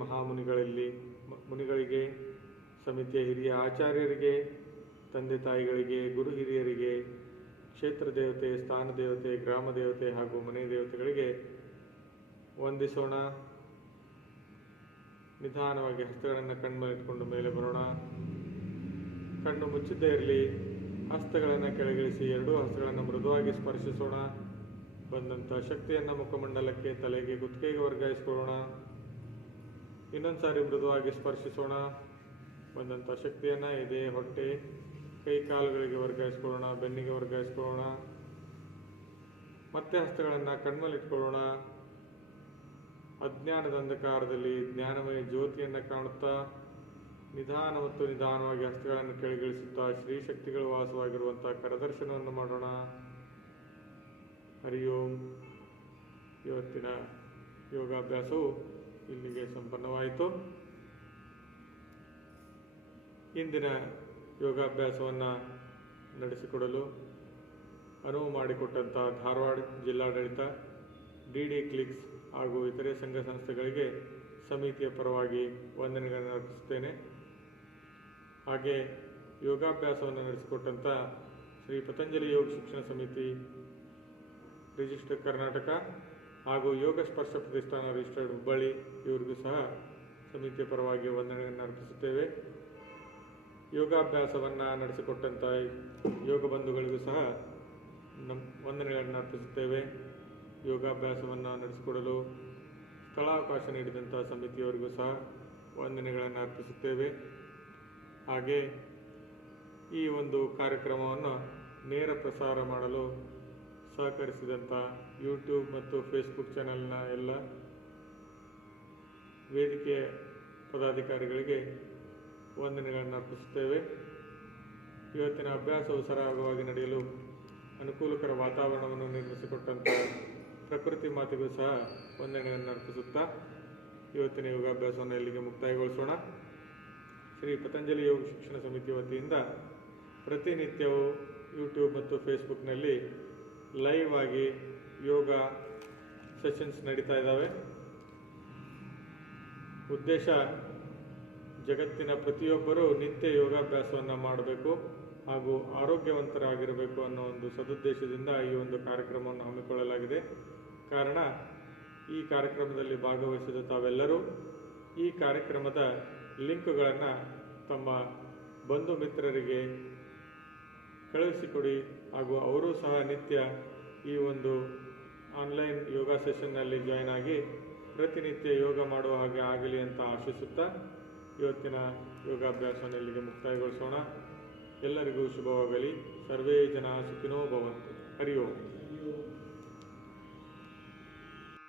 ಮುನಿಗಳಿಗೆ, ಸಮಿತಿಯ ಹಿರಿಯ ಆಚಾರ್ಯರಿಗೆ, ತಂದೆ ತಾಯಿಗಳಿಗೆ, ಗುರು ಹಿರಿಯರಿಗೆ, ಕ್ಷೇತ್ರ ದೇವತೆ, ಸ್ಥಾನ ದೇವತೆ, ಗ್ರಾಮ ದೇವತೆ ಹಾಗೂ ಮನೆ ದೇವತೆಗಳಿಗೆ ವಂದಿಸೋಣ. ನಿಧಾನವಾಗಿ ಹಸ್ತಗಳನ್ನು ಕಣ್ಮೇಲಿಟ್ಕೊಂಡು ಮೇಲೆ ಬರೋಣ. ಕಣ್ಣು ಮುಚ್ಚಿದ್ದೇ ಇರಲಿ. ಹಸ್ತಗಳನ್ನು ಕೆಳಗಿಳಿಸಿ ಎರಡೂ ಹಸ್ತಗಳನ್ನು ಮೃದುವಾಗಿ ಸ್ಪರ್ಶಿಸೋಣ. ಬಂದಂಥ ಶಕ್ತಿಯನ್ನು ಮುಖಮಂಡಲಕ್ಕೆ, ತಲೆಗೆ, ಕುತ್ತಿಗೆಗೆ ವರ್ಗಾಯಿಸಿಕೊಳ್ಳೋಣ. ಇನ್ನೊಂದು ಸಾರಿ ಮೃದುವಾಗಿ ಸ್ಪರ್ಶಿಸೋಣ. ಬಂದಂಥ ಶಕ್ತಿಯನ್ನು ಎದೆ, ಹೊಟ್ಟೆ, ಕೈ ಕಾಲುಗಳಿಗೆ ವರ್ಗಾಯಿಸ್ಕೊಳ್ಳೋಣ, ಬೆನ್ನಿಗೆ ವರ್ಗಾಯಿಸ್ಕೊಳ್ಳೋಣ. ಮತ್ತೆ ಹಸ್ತಗಳನ್ನು ಕಣ್ಮಲಿಟ್ಕೊಳ್ಳೋಣ. ಅಜ್ಞಾನದ ಅಂಧಕಾರದಲ್ಲಿ ಜ್ಞಾನಮಯ ಜ್ಯೋತಿಯನ್ನು ಕಾಣುತ್ತಾ ನಿಧಾನ ಮತ್ತು ನಿಧಾನವಾಗಿ ಹಸ್ತಗಳನ್ನು ಕೆಳಗಿಳಿಸುತ್ತಾ ಶ್ರೀ ಶಕ್ತಿಗಳು ವಾಸವಾಗಿರುವಂಥ ಕರದರ್ಶನವನ್ನು ಮಾಡೋಣ. ಹರಿ ಓಂ. ಇವತ್ತಿನ ಯೋಗಾಭ್ಯಾಸವು ಇಲ್ಲಿಗೆ ಸಂಪನ್ನವಾಯಿತು. ಇಂದಿನ ಯೋಗಾಭ್ಯಾಸವನ್ನು ನಡೆಸಿಕೊಡಲು ಅನುವು ಮಾಡಿಕೊಟ್ಟಂಥ ಧಾರವಾಡ ಜಿಲ್ಲಾಡಳಿತ, DD ಕ್ಲಿಕ್ಸ್ ಹಾಗೂ ಇತರೆ ಸಂಘ ಸಂಸ್ಥೆಗಳಿಗೆ ಸಮಿತಿಯ ಪರವಾಗಿ ವಂದನೆಗಳನ್ನು ಅರ್ಪಿಸುತ್ತೇನೆ. ಹಾಗೆ ಯೋಗಾಭ್ಯಾಸವನ್ನು ನಡೆಸಿಕೊಟ್ಟಂಥ ಶ್ರೀ ಪತಂಜಲಿ ಯೋಗ ಶಿಕ್ಷಣ ಸಮಿತಿ ರಿಜಿಸ್ಟರ್ಡ್ ಕರ್ನಾಟಕ ಹಾಗೂ ಯೋಗ ಸ್ಪರ್ಶ ಪ್ರತಿಷ್ಠಾನ ರಿಜಿಸ್ಟರ್ಡ್ ಹುಬ್ಬಳ್ಳಿ ಇವರಿಗೂ ಸಹ ಸಮಿತಿಯ ಪರವಾಗಿ ವಂದನೆಯನ್ನು ಅರ್ಪಿಸುತ್ತೇವೆ. ಯೋಗಾಭ್ಯಾಸವನ್ನು ನಡೆಸಿಕೊಟ್ಟಂಥ ಯೋಗ ಬಂಧುಗಳಿಗೂ ಸಹ ವಂದನೆಗಳನ್ನು ಅರ್ಪಿಸುತ್ತೇವೆ. ಯೋಗಾಭ್ಯಾಸವನ್ನು ನಡೆಸಿಕೊಡಲು ಸ್ಥಳಾವಕಾಶ ನೀಡಿದಂಥ ಸಮಿತಿಯವರಿಗೂ ಸಹ ವಂದನೆಗಳನ್ನು ಅರ್ಪಿಸುತ್ತೇವೆ. ಹಾಗೆ ಈ ಒಂದು ಕಾರ್ಯಕ್ರಮವನ್ನು ನೇರ ಪ್ರಸಾರ ಮಾಡಲು ಸಹಕರಿಸಿದಂಥ ಯೂಟ್ಯೂಬ್ ಮತ್ತು ಫೇಸ್ಬುಕ್ ಚಾನೆಲ್ನ ಎಲ್ಲ ವೇದಿಕೆಯ ಪದಾಧಿಕಾರಿಗಳಿಗೆ ವಂದನೆಗಳನ್ನು ಅರ್ಪಿಸುತ್ತೇವೆ. ಇವತ್ತಿನ ಅಭ್ಯಾಸವು ಸರಾಗವಾಗಿ ನಡೆಯಲು ಅನುಕೂಲಕರ ವಾತಾವರಣವನ್ನು ನಿರ್ಮಿಸಿಕೊಟ್ಟಂಥ ಪ್ರಕೃತಿ ಮಾತಿಗೂ ಸಹ ವಂದನೆಯನ್ನು ಅರ್ಪಿಸುತ್ತಾ ಇವತ್ತಿನ ಯೋಗಾಭ್ಯಾಸವನ್ನು ಇಲ್ಲಿಗೆ ಮುಕ್ತಾಯಗೊಳಿಸೋಣ. ಶ್ರೀ ಪತಂಜಲಿ ಯೋಗ ಶಿಕ್ಷಣ ಸಮಿತಿ ವತಿಯಿಂದ ಪ್ರತಿನಿತ್ಯವೂ ಯೂಟ್ಯೂಬ್ ಮತ್ತು ಫೇಸ್ಬುಕ್ನಲ್ಲಿ ಲೈವ್ ಆಗಿ ಯೋಗ ಸೆಷನ್ಸ್ ನಡೀತಾ ಇದ್ದಾವೆ. ಉದ್ದೇಶ ಜಗತ್ತಿನ ಪ್ರತಿಯೊಬ್ಬರೂ ನಿತ್ಯ ಯೋಗಾಭ್ಯಾಸವನ್ನು ಮಾಡಬೇಕು ಹಾಗೂ ಆರೋಗ್ಯವಂತರಾಗಿರಬೇಕು ಅನ್ನೋ ಒಂದು ಸದುದ್ದೇಶದಿಂದ ಈ ಒಂದು ಕಾರ್ಯಕ್ರಮವನ್ನು ಹಮ್ಮಿಕೊಳ್ಳಲಾಗಿದೆ. ಕಾರಣ, ಈ ಕಾರ್ಯಕ್ರಮದಲ್ಲಿ ಭಾಗವಹಿಸಿದ ತಾವೆಲ್ಲರೂ ಈ ಕಾರ್ಯಕ್ರಮದ ಲಿಂಕ್ಗಳನ್ನು ತಮ್ಮ ಬಂಧು ಮಿತ್ರರಿಗೆ ಕಳುಹಿಸಿಕೊಡಿ ಹಾಗೂ ಅವರೂ ಸಹ ನಿತ್ಯ ಈ ಒಂದು ಆನ್ಲೈನ್ ಯೋಗ ಸೆಷನ್ನಲ್ಲಿ ಜಾಯ್ನ್ ಆಗಿ ಪ್ರತಿನಿತ್ಯ ಯೋಗ ಮಾಡುವ ಹಾಗೆ ಆಗಲಿ ಅಂತ ಆಶಿಸುತ್ತಾ ಇವತ್ತಿನ ಯೋಗಾಭ್ಯಾಸವನ್ನು ಇಲ್ಲಿಗೆ ಮುಕ್ತಾಯಗೊಳಿಸೋಣ. ಎಲ್ಲರಿಗೂ ಶುಭವಾಗಲಿ. ಸರ್ವೇ ಜನ ಸುಖಿನೋ ಭವಂತು. ಹರಿ ಓಂ.